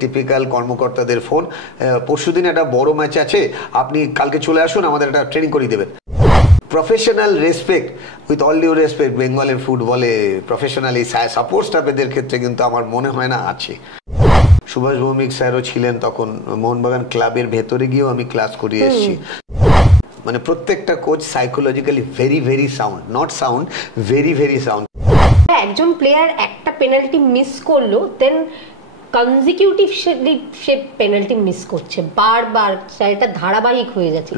Typical কর্মকর্তাদের phone, পরশুদিন একটা বড় ম্যাচ আছে, আপনি কালকে চলে আসুন, আমাদের একটা ট্রেনিং করিয়ে দেবেন। Professional respect, with all due respect, বেঙ্গলের ফুটবলে প্রফেশনাল এই সাপোর্ট স্টাফেদের ক্ষেত্রে কিন্তু আমার মনে হয় না আছে। সুভাষ ভৌমিক স্যারও ছিলেন তখন, মোহনবাগান ক্লাবের ভেতরে গিয়েও আমি ক্লাস করিয়ে এসেছি। মানে প্রত্যেকটা coach psychologically very very sound, not sound, very very sound. একজন প্লেয়ার একটা পেনাল্টি মিস করলো, দেন কনজিকিউটিভ সে পেনাল্টি মিস করছে বারবার, এটা ধারাবাহিক হয়ে যাচ্ছে।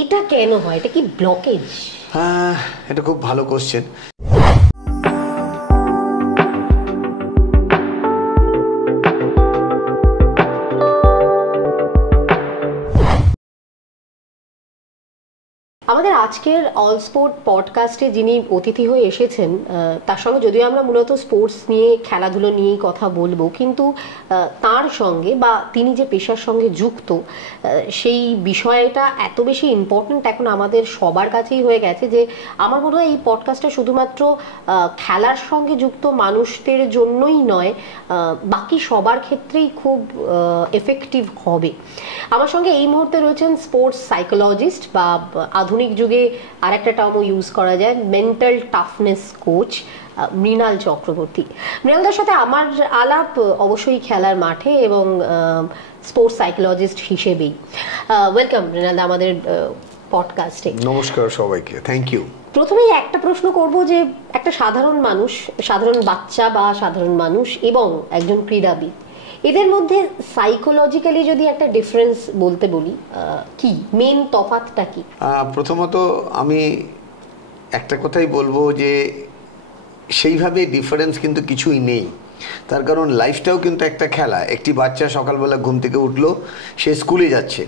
এটা কেন হয়? এটা কি ব্লকেজ? হ্যাঁ, এটা খুব ভালো কোশ্চেন। আমাদের আজকের অল স্পোর্ট পডকাস্টে যিনি অতিথি হয়ে এসেছেন, তার সঙ্গে যদিও আমরা মূলত স্পোর্টস নিয়ে, খেলাধুলো নিয়েই কথা বলবো, কিন্তু তার সঙ্গে বা তিনি যে পেশার সঙ্গে যুক্ত সেই বিষয়টা এত বেশি ইম্পর্টেন্ট এখন আমাদের সবার কাছেই হয়ে গেছে যে আমার মনে হয় এই পডকাস্টটা শুধুমাত্র খেলার সঙ্গে যুক্ত মানুষদের জন্যই নয়, বাকি সবার ক্ষেত্রেই খুব এফেক্টিভ হবে। আমার সঙ্গে এই মুহূর্তে রয়েছেন স্পোর্টস সাইকোলজিস্ট, বা আধুনিক যুগে আরেকটা টার্মও ইউজ করা যায়, mental toughness coach, Mrinal Chakraborty. মৃণালদার সাথে আমার আলাপ অবশ্যই খেলার মাঠে এবং স্পোর্টস সাইকোলজিস্ট হিসেবেই। ওয়েলকাম মৃণালদা আমাদের পডকাস্টে। নমস্কার সবাইকে, থ্যাংক ইউ। প্রথমেই একটা প্রশ্ন করব যে একটা সাধারণ মানুষ, সাধারণ বাচ্চা বা সাধারণ মানুষ এবং একজন ক্রীড়াবিদ, এদের মধ্যে সাইকোলজিক্যালি যদি একটা ডিফারেন্স বলতে বলি, কি মেন তফাৎটা কি? প্রথমত আমি একটা কথাই বলবো যে সেইভাবে ডিফারেন্স কিন্তু কিছুই নেই। তার কারণ লাইফটাও কিন্তু একটা খেলা। একটি বাচ্চা সকালবেলা ঘুম থেকে উঠলো, সে স্কুলে যাচ্ছে,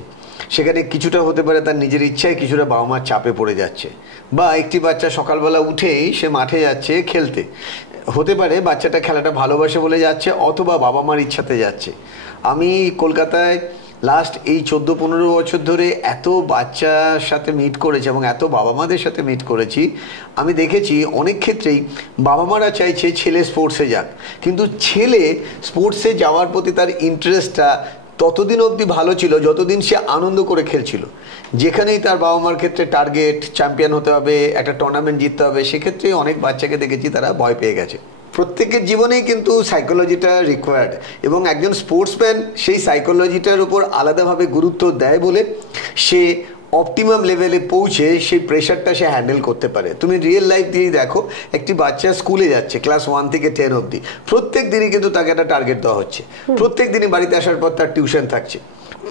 সেখানে কিছুটা হতে পারে তার নিজের ইচ্ছায়, কিছুটা বাবা মার চাপে পড়ে যাচ্ছে। বা একটি বাচ্চা সকালবেলা উঠেই সে মাঠে যাচ্ছে খেলতে, হতে পারে বাচ্চাটা খেলাটা ভালোবাসে বলে যাচ্ছে, অথবা বাবা মার ইচ্ছাতে যাচ্ছে। আমি কলকাতায় লাস্ট এই 14-15 বছর ধরে এত বাচ্চার সাথে মিট করেছি এবং এত বাবা মাদের সাথে মিট করেছি, আমি দেখেছি অনেক ক্ষেত্রেই বাবা মারা চাইছে ছেলে স্পোর্টসে যাক, কিন্তু ছেলে স্পোর্টসে যাওয়ার প্রতি তার ইন্টারেস্টটা ততদিন অবধি ভালো ছিল যতদিন সে আনন্দ করে খেলছিল। যেখানেই তার বাবা মার ক্ষেত্রে টার্গেট চ্যাম্পিয়ন হতে হবে, একটা টুর্নামেন্ট জিততে হবে, সেক্ষেত্রে অনেক বাচ্চাকে দেখেছি তারা ভয় পেয়ে গেছে। প্রত্যেকের জীবনেই কিন্তু সাইকোলজিটা রিকোয়ার্ড, এবং একজন স্পোর্টসম্যান সেই সাইকোলজিটার উপর আলাদাভাবে গুরুত্ব দেয় বলে সে অপটিমাম লেভেলে পৌঁছে সেই প্রেশারটা সে হ্যান্ডেল করতে পারে। তুমি রিয়েল লাইফ দিয়েই দেখো, একটি বাচ্চা স্কুলে যাচ্ছে ক্লাস 1 থেকে 10 অবধি, প্রত্যেক দিনই কিন্তু তাকে একটা টার্গেট দেওয়া হচ্ছে, প্রত্যেক দিনই বাড়িতে আসার পর তার টিউশন থাকছে।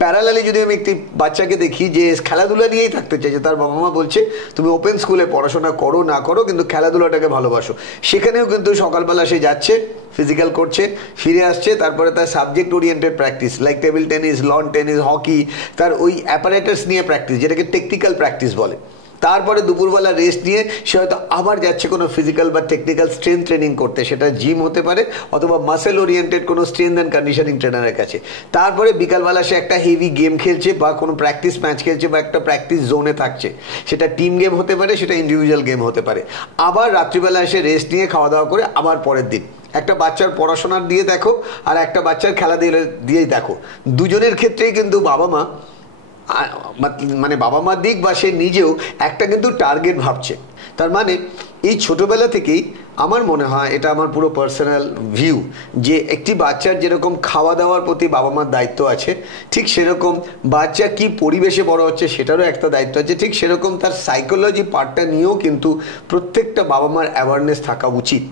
প্যারালালি যদি আমি একটি বাচ্চাকে দেখি যে খেলাধুলা নিয়েই থাকতে চাইছে, তার বাবা মা বলছে তুমি ওপেন স্কুলে পড়াশোনা করো না করো কিন্তু খেলাধুলাটাকে ভালোবাসো, সেখানেও কিন্তু সকালবেলা সে যাচ্ছে, ফিজিক্যাল করছে, ফিরে আসছে, তারপরে তার subject oriented practice, like table tennis, loan tennis, hockey, তার ওই অ্যাপারেটাস নিয়ে প্র্যাকটিস, যেটাকে টেকনিক্যাল প্র্যাকটিস বলে। তারপরে দুপুরবেলা রেস্ট নিয়ে সে হয়তো আবার যাচ্ছে কোনো ফিজিক্যাল বা টেকনিক্যাল স্ট্রেংথ ট্রেনিং করতে, সেটা জিম হতে পারে অথবা মাসেল ওরিয়েন্টেড কোনো স্ট্রেংথ অ্যান্ড কন্ডিশনিং ট্রেনারের কাছে। তারপরে বিকালবেলা সে একটা হেভি গেম খেলছে বা কোনো প্র্যাকটিস ম্যাচ খেলছে বা একটা প্র্যাকটিস জোনে থাকছে, সেটা টিম গেম হতে পারে, সেটা ইন্ডিভিজুয়াল গেম হতে পারে। আবার রাত্রিবেলা এসে রেস্ট নিয়ে খাওয়া দাওয়া করে আবার পরের দিন। একটা বাচ্চার পড়াশোনার দিয়ে দেখো আর একটা বাচ্চার খেলা দিয়েই দেখো, দুজনের ক্ষেত্রেই কিন্তু বাবা মা, মানে বাবা মার দিক বা সে নিজেও একটা কিন্তু টার্গেট ভাবছে। তার মানে এই ছোটোবেলা থেকেই আমার মনে হয়, এটা আমার পুরো পার্সোনাল ভিউ, যে একটি বাচ্চার যেরকম খাওয়া দাওয়ার প্রতি বাবা মার দায়িত্ব আছে, ঠিক সেরকম বাচ্চা কি পরিবেশে বড় হচ্ছে সেটারও একটা দায়িত্ব আছে, ঠিক সেরকম তার সাইকোলজি পার্টটা নিয়েও কিন্তু প্রত্যেকটা বাবা মার অ্যাওয়ারনেস থাকা উচিত।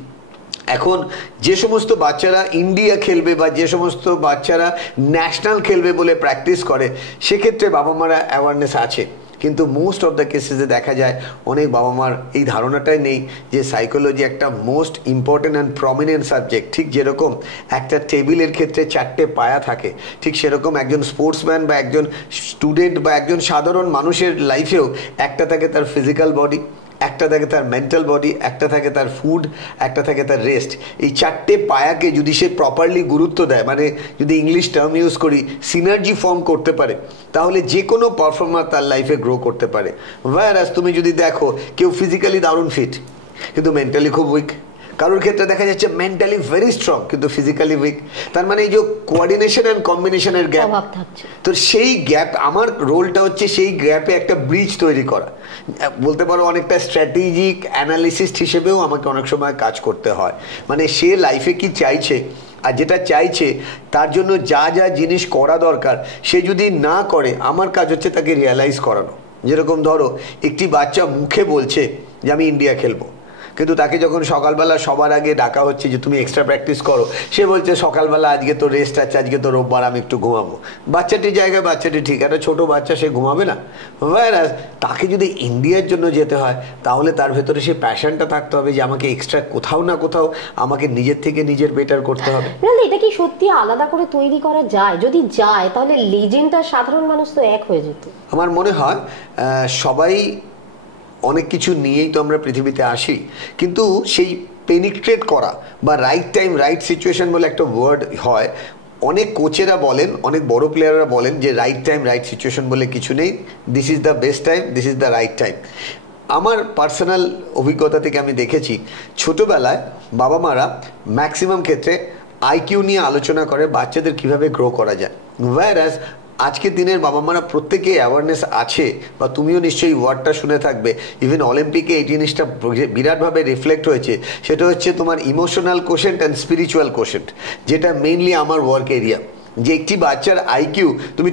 এখন যে সমস্ত বাচ্চারা ইন্ডিয়া খেলবে বা যে সমস্ত বাচ্চারা ন্যাশনাল খেলবে বলে প্র্যাকটিস করে, সেক্ষেত্রে বাবা মারা অ্যাওয়ারনেস আছে, কিন্তু মোস্ট অফ দ্য কেসেসে দেখা যায় অনেক বাবা মার এই ধারণাটাই নেই যে সাইকোলজি একটা most important and prominent subject. ঠিক যেরকম একটা টেবিলের ক্ষেত্রে 4টে পায়া থাকে, ঠিক সেরকম একজন স্পোর্টসম্যান বা একজন স্টুডেন্ট বা একজন সাধারণ মানুষের লাইফেও একটা থাকে তার ফিজিক্যাল বডি, একটা থাকে তার মেন্টাল বডি, একটা থাকে তার ফুড, একটা থাকে তার রেস্ট। এই 4টে পায়াকে যদি সে প্রপারলি গুরুত্ব দেয়, মানে যদি ইংলিশ টার্ম ইউজ করি, সিনার্জি ফর্ম করতে পারে, তাহলে যে কোনো পারফর্মার তার লাইফে গ্রো করতে পারে। ভায়ারাস তুমি যদি দেখো কেউ ফিজিক্যালি দারুণ ফিট কিন্তু মেন্টালি খুব উইক, কারোর ক্ষেত্রে দেখা যাচ্ছে মেন্টালি ভেরি স্ট্রং কিন্তু ফিজিক্যালি উইক। তার মানে এই যে কোঅর্ডিনেশন অ্যান্ড কম্বিনেশনের গ্যাপ থাকছে, তো সেই গ্যাপ, আমার রোলটা হচ্ছে সেই গ্যাপে একটা ব্রিজ তৈরি করা, বলতে পারো অনেকটা স্ট্র্যাটেজিক অ্যানালিসিস্ট হিসেবেও আমাকে অনেক সময় কাজ করতে হয়। মানে সে লাইফে কি চাইছে, আর যেটা চাইছে তার জন্য যা যা জিনিস করা দরকার সে যদি না করে, আমার কাজ হচ্ছে তাকে রিয়ালাইজ করানো। যেরকম ধরো একটি বাচ্চা মুখে বলছে যে আমি ইন্ডিয়া খেলবো, কিন্তু তাকে যখন সকালবেলা সবার আগে ডাকা হচ্ছে যে তুমি এক্সট্রা প্র্যাকটিস করো, সে বলছে সকালবেলা আজকে তো রেস্ট আছে, আজকে তো রোববার, আমি একটু ঘুমাবো। বাচ্চাটির জায়গায় বাচ্চাটি ঠিক, একটা ছোটো বাচ্চা, সে ঘুমাবে না। তাকে যদি ইন্ডিয়ার জন্য যেতে হয় তাহলে তার ভেতরে সে প্যাশনটা থাকতে হবে যে আমাকে এক্সট্রা কোথাও না কোথাও আমাকে নিজের থেকে নিজের বেটার করতে হবে। এটা কি সত্যি আলাদা করে তৈরি করা যায়? যদি যায় তাহলে লিজেন্ড আর সাধারণ মানুষ তো এক হয়ে যেত। আমার মনে হয় সবাই অনেক কিছু নিয়েই তো আমরা পৃথিবীতে আসি, কিন্তু সেই পেনিট্রেট করা বা রাইট টাইম রাইট সিচুয়েশন বলে একটা ওয়ার্ড হয়। অনেক কোচেরা বলেন, অনেক বড় প্লেয়াররা বলেন যে রাইট টাইম রাইট সিচুয়েশন বলে কিছু নেই, this is the best time, this is the right time. আমার পার্সোনাল অভিজ্ঞতা থেকে আমি দেখেছি ছোটোবেলায় বাবা মারা ম্যাক্সিমাম ক্ষেত্রে আইকিউ নিয়ে আলোচনা করে বাচ্চাদের কিভাবে গ্রো করা যায়। ওয়্যারঅ্যাজ আজকের দিনের বাবা মারা প্রত্যেকে অ্যাওয়ারনেস আছে, বা তুমিও নিশ্চয়ই ওয়ার্ডটা শুনে থাকবে, ইভেন অলিম্পিকে এই জিনিসটা বিরাটভাবে রিফ্লেক্ট হয়েছে। সেটা হচ্ছে তোমার emotional quotient and spiritual quotient, যেটা মেইনলি আমার ওয়ার্ক এরিয়া। যে একটি বাচ্চার আইকিউ তুমি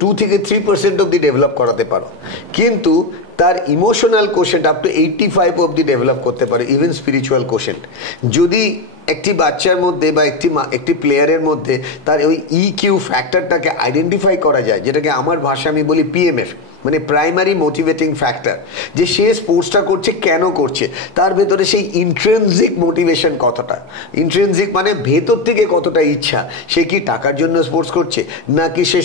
2 থেকে 3% অব্দি ডেভেলপ করাতে পারো, কিন্তু তার ইমোশনাল কোশেন্ট আপ টু 85 অব্দি ডেভেলপ করতে পারে, ইভেন স্পিরিচুয়াল কোশেন্ট। যদি একটি বাচ্চার মধ্যে বা একটি প্লেয়ারের মধ্যে তার ওই ইকিউ ফ্যাক্টরটাকে আইডেন্টিফাই করা যায়, যেটাকে আমার ভাষা আমি বলি পিএমএফ, মানে প্রাইমারি মোটিভেটিং ফ্যাক্টর, যে সে স্পোর্টসটা করছে কেন করছে, তার ভেতরে সেই ইন্ট্রেনজিক মোটিভেশন কতটা, ইন্ট্রেনজিক মানে ভেতর থেকে কতটা ইচ্ছা, সে কি টাকার জন্য স্পোর্টস করছে, নাকি সে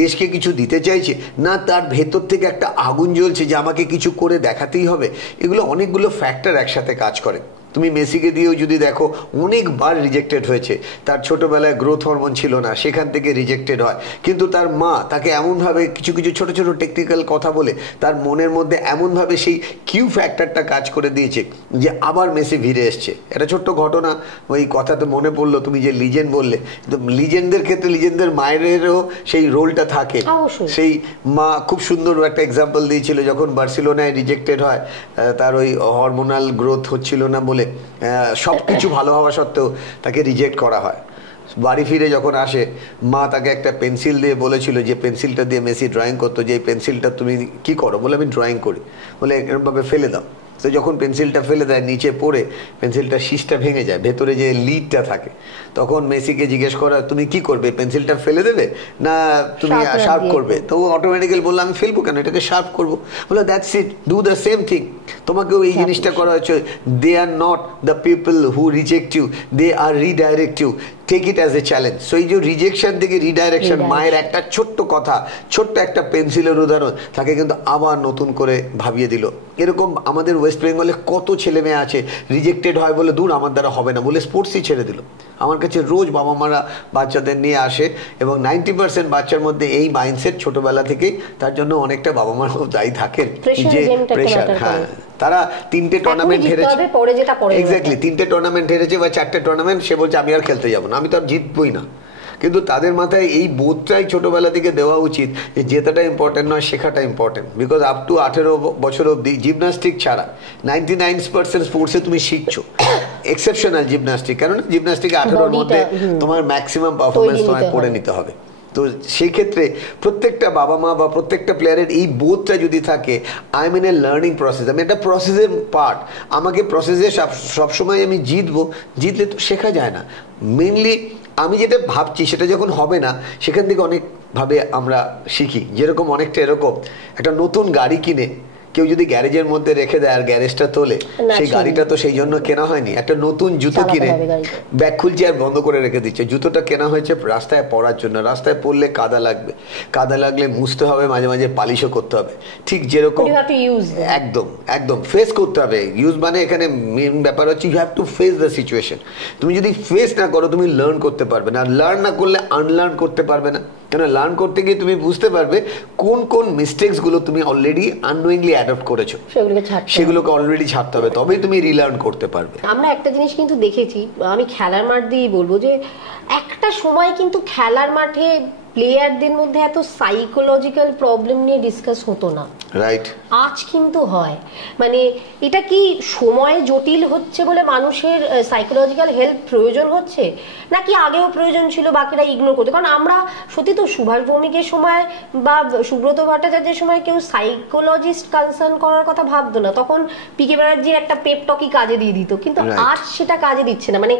দেশকে কিছু দিতে চাইছে, না তার ভেতর থেকে একটা আগুন জ্বলছে যে আমাকে কিছু করে দেখাতেই হবে। এগুলো অনেকগুলো ফ্যাক্টর একসাথে কাজ করে। তুমি মেসিকে দিয়েও যদি দেখো, অনেকবার রিজেক্টেড হয়েছে, তার ছোটোবেলায় গ্রোথ হরমোন ছিল না, সেখান থেকে রিজেক্টেড হয়, কিন্তু তার মা তাকে এমনভাবে কিছু কিছু ছোটো ছোটো টেকনিক্যাল কথা বলে তার মনের মধ্যে এমনভাবে সেই কিউ ফ্যাক্টরটা কাজ করে দিয়েছে যে আবার মেসি ফিরে এসছে। একটা ছোট্ট ঘটনা ওই কথাতে মনে পড়লো, তুমি যে লিজেন্ড বললে, তো লিজেন্ডদের ক্ষেত্রে লিজেন্ডদের মায়েরও সেই রোলটা থাকে। সেই মা খুব সুন্দর একটা এক্সাম্পল দিয়েছিল, যখন বার্সেলোনায় রিজেক্টেড হয়, তার ওই হরমোনাল গ্রোথ হচ্ছিল না বলে সব কিছু ভালো হওয়া সত্ত্বেও তাকে রিজেক্ট করা হয়। বাড়ি ফিরে যখন আসে, মা তাকে একটা পেন্সিল দিয়ে বলেছিল, যে পেন্সিলটা দিয়ে মেসি ড্রয়িং করতো, যে এই পেন্সিলটা তুমি কি করো, বলে আমি ড্রয়িং করি, বলে এরকমভাবে ফেলে দাও। তো যখন পেন্সিলটা ফেলে দেয়, নিচে পড়ে পেন্সিলটা শীষটা ভেঙে যায়, ভেতরে যে লিডটা থাকে, তখন মেসিকে জিজ্ঞেস করা, তুমি কি করবে, পেন্সিলটা ফেলে দেবে না তুমি শার্প করবে? তো অটোমেটিক্যালি বললো, আমি ফেলবো কেন, এটাকে শার্প করবো। বললো that's it, do the same thing. তোমাকেও এই জিনিসটা করা হচ্ছে। They are not the people who reject you, they are redirect you, take it as a challenge. So এই যে রিজেকশন থেকে রিডাইরেকশন, মায়ের একটা ছোট্ট কথা, ছোট্ট একটা পেন্সিলের উদাহরণ তাকে কিন্তু আবার নতুন করে ভাবিয়ে দিল। এরকম আমাদের ওয়েস্ট বেঙ্গলে কত ছেলে মেয়ে আছে রিজেক্টেড হয় বলে, দূর আমার দ্বারা হবে না বলে স্পোর্টসই ছেড়ে দিল। আমার কাছে রোজ বাবা মারা বাচ্চাদের নিয়ে আসে, এবং 90% বাচ্চার মধ্যে এই মাইন্ডসেট ছোটবেলা থেকেই, তার জন্য অনেকটা বাবা মারাও দায়ী থাকেন যে প্রেশার। হ্যাঁ, তারা 3টে টুর্নামেন্ট হেরেছে, এক্স্যাক্টলি 3টে টুর্নামেন্ট হেরেছে বা 4টে টুর্নামেন্ট, সে বলছে আমি আর খেলতে যাবো না, আমি তো আর জিতবই না। কিন্তু তাদের মাথায় এই বোধটাই ছোটবেলা থেকে দেওয়া উচিত যে জেতাটা ইম্পর্টেন্ট নয়, শেখাটা ইম্পর্টেন্ট। বিকজ আপ টু 18 বছর অবধি জিমনাস্টিক ছাড়া 99% স্পোর্টসে তুমি শিখছো, এক্সেপশনাল জিমনাস্টিক, কারণ জিমনাস্টিকে 18-র মধ্যে তোমার ম্যাক্সিমাম পারফরমেন্স তোমায় করে নিতে হবে। তো সেই ক্ষেত্রে প্রত্যেকটা বাবা মা বা প্রত্যেকটা প্লেয়ারের এই বোধটা যদি থাকে, I am in a learning process, আমি একটা প্রসেসের পার্ট, আমাকে প্রসেসে সবসময় আমি জিতলে তো শেখা যায় না। মেনলি আমি যেটা ভাবছি সেটা যখন হবে না, সেখান থেকে অনেকভাবে আমরা শিখি। যেরকম অনেকটা এরকম, একটা নতুন গাড়ি কিনে কেউ যদি গ্যারেজের মধ্যে রেখে দেয় আর গ্যারেজটা তোলে, সেই গাড়িটা তো সেই জন্য কেনা হয়নি। একটা নতুন জুতো কিনে ব্যাগ খুলছে আর বন্ধ করে রেখে দিচ্ছে, জুতোটা কেনা হয়েছে রাস্তায় পরার জন্য, রাস্তায় পড়লে কাদা লাগবে, কাদা লাগলে মুছতে হবে, মাঝে মাঝে পালিশও করতে হবে। ঠিক যেরকম একদম একদম ফেস করতে হবে। ইউজ মানে এখানে মেন ব্যাপার হচ্ছে you have to face the situation. তুমি যদি ফেস না করো তুমি লার্ন করতে পারবে না, আর লার্ন না করলে আনলার্ন করতে পারবে না। কেন লার্ন করতে গিয়ে তুমি বুঝতে পারবে কোন কোন মিস্টেকসগুলো তুমি অলরেডি আননোয়িংলি অ্যাডপ্ট করেছো, সেগুলোকে অলরেডি ছাড়তে হবে, তবেই তুমি রিলার্ন করতে পারবে। আমরা একটা জিনিস কিন্তু দেখেছি, আমি খেলার মাঠ দিয়েই বলবো, যে একটা সময় কিন্তু খেলার মাঠে প্লেয়ারদের মধ্যে এত সাইকোলজিক্যাল প্রবলেম নিয়ে ডিসকাস হতো না, রাইট? আজ কিন্তু হয়। মানে এটা কি সময় জটিল হচ্ছে বলে মানুষের সাইকোলজিক্যাল হেল্প প্রয়োজন হচ্ছে, নাকি আগেও প্রয়োজন ছিল বাকিরা ইগনোর করতে? কারণ আমরা সত্যি তো সুভাষ ভৌমিকের সময় বা সুব্রত ভট্টাচার্যের সময় কেউ সাইকোলজিস্ট কনসার্ন করার কথা ভাবতো না, তখন পিকে ব্যানার্জির একটা পেপ টকই কাজে দিয়ে দিত, কিন্তু আজ সেটা কাজে দিচ্ছে না। মানে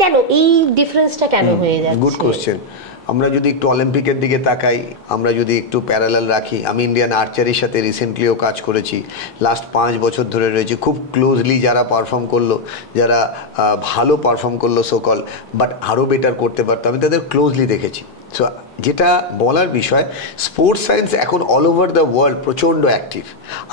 কেন এই ডিফারেন্সটা কেন হয়ে যাচ্ছে? Good question. আমরা যদি একটু অলিম্পিকের দিকে তাকাই, আমরা যদি একটু প্যারালাল রাখি, আমি ইন্ডিয়ান আর্চারির সাথে রিসেন্টলিও কাজ করেছি, লাস্ট 5 বছর ধরে রয়েছি, খুব ক্লোজলি যারা পারফর্ম করলো, যারা ভালো পারফর্ম করলো সোকল, বাট আরও বেটার করতে পারতো, আমি তাদের ক্লোজলি দেখেছি। সো যেটা বলার বিষয়, স্পোর্টস সায়েন্স এখন অল ওভার দ্য ওয়ার্ল্ড প্রচণ্ড অ্যাক্টিভ।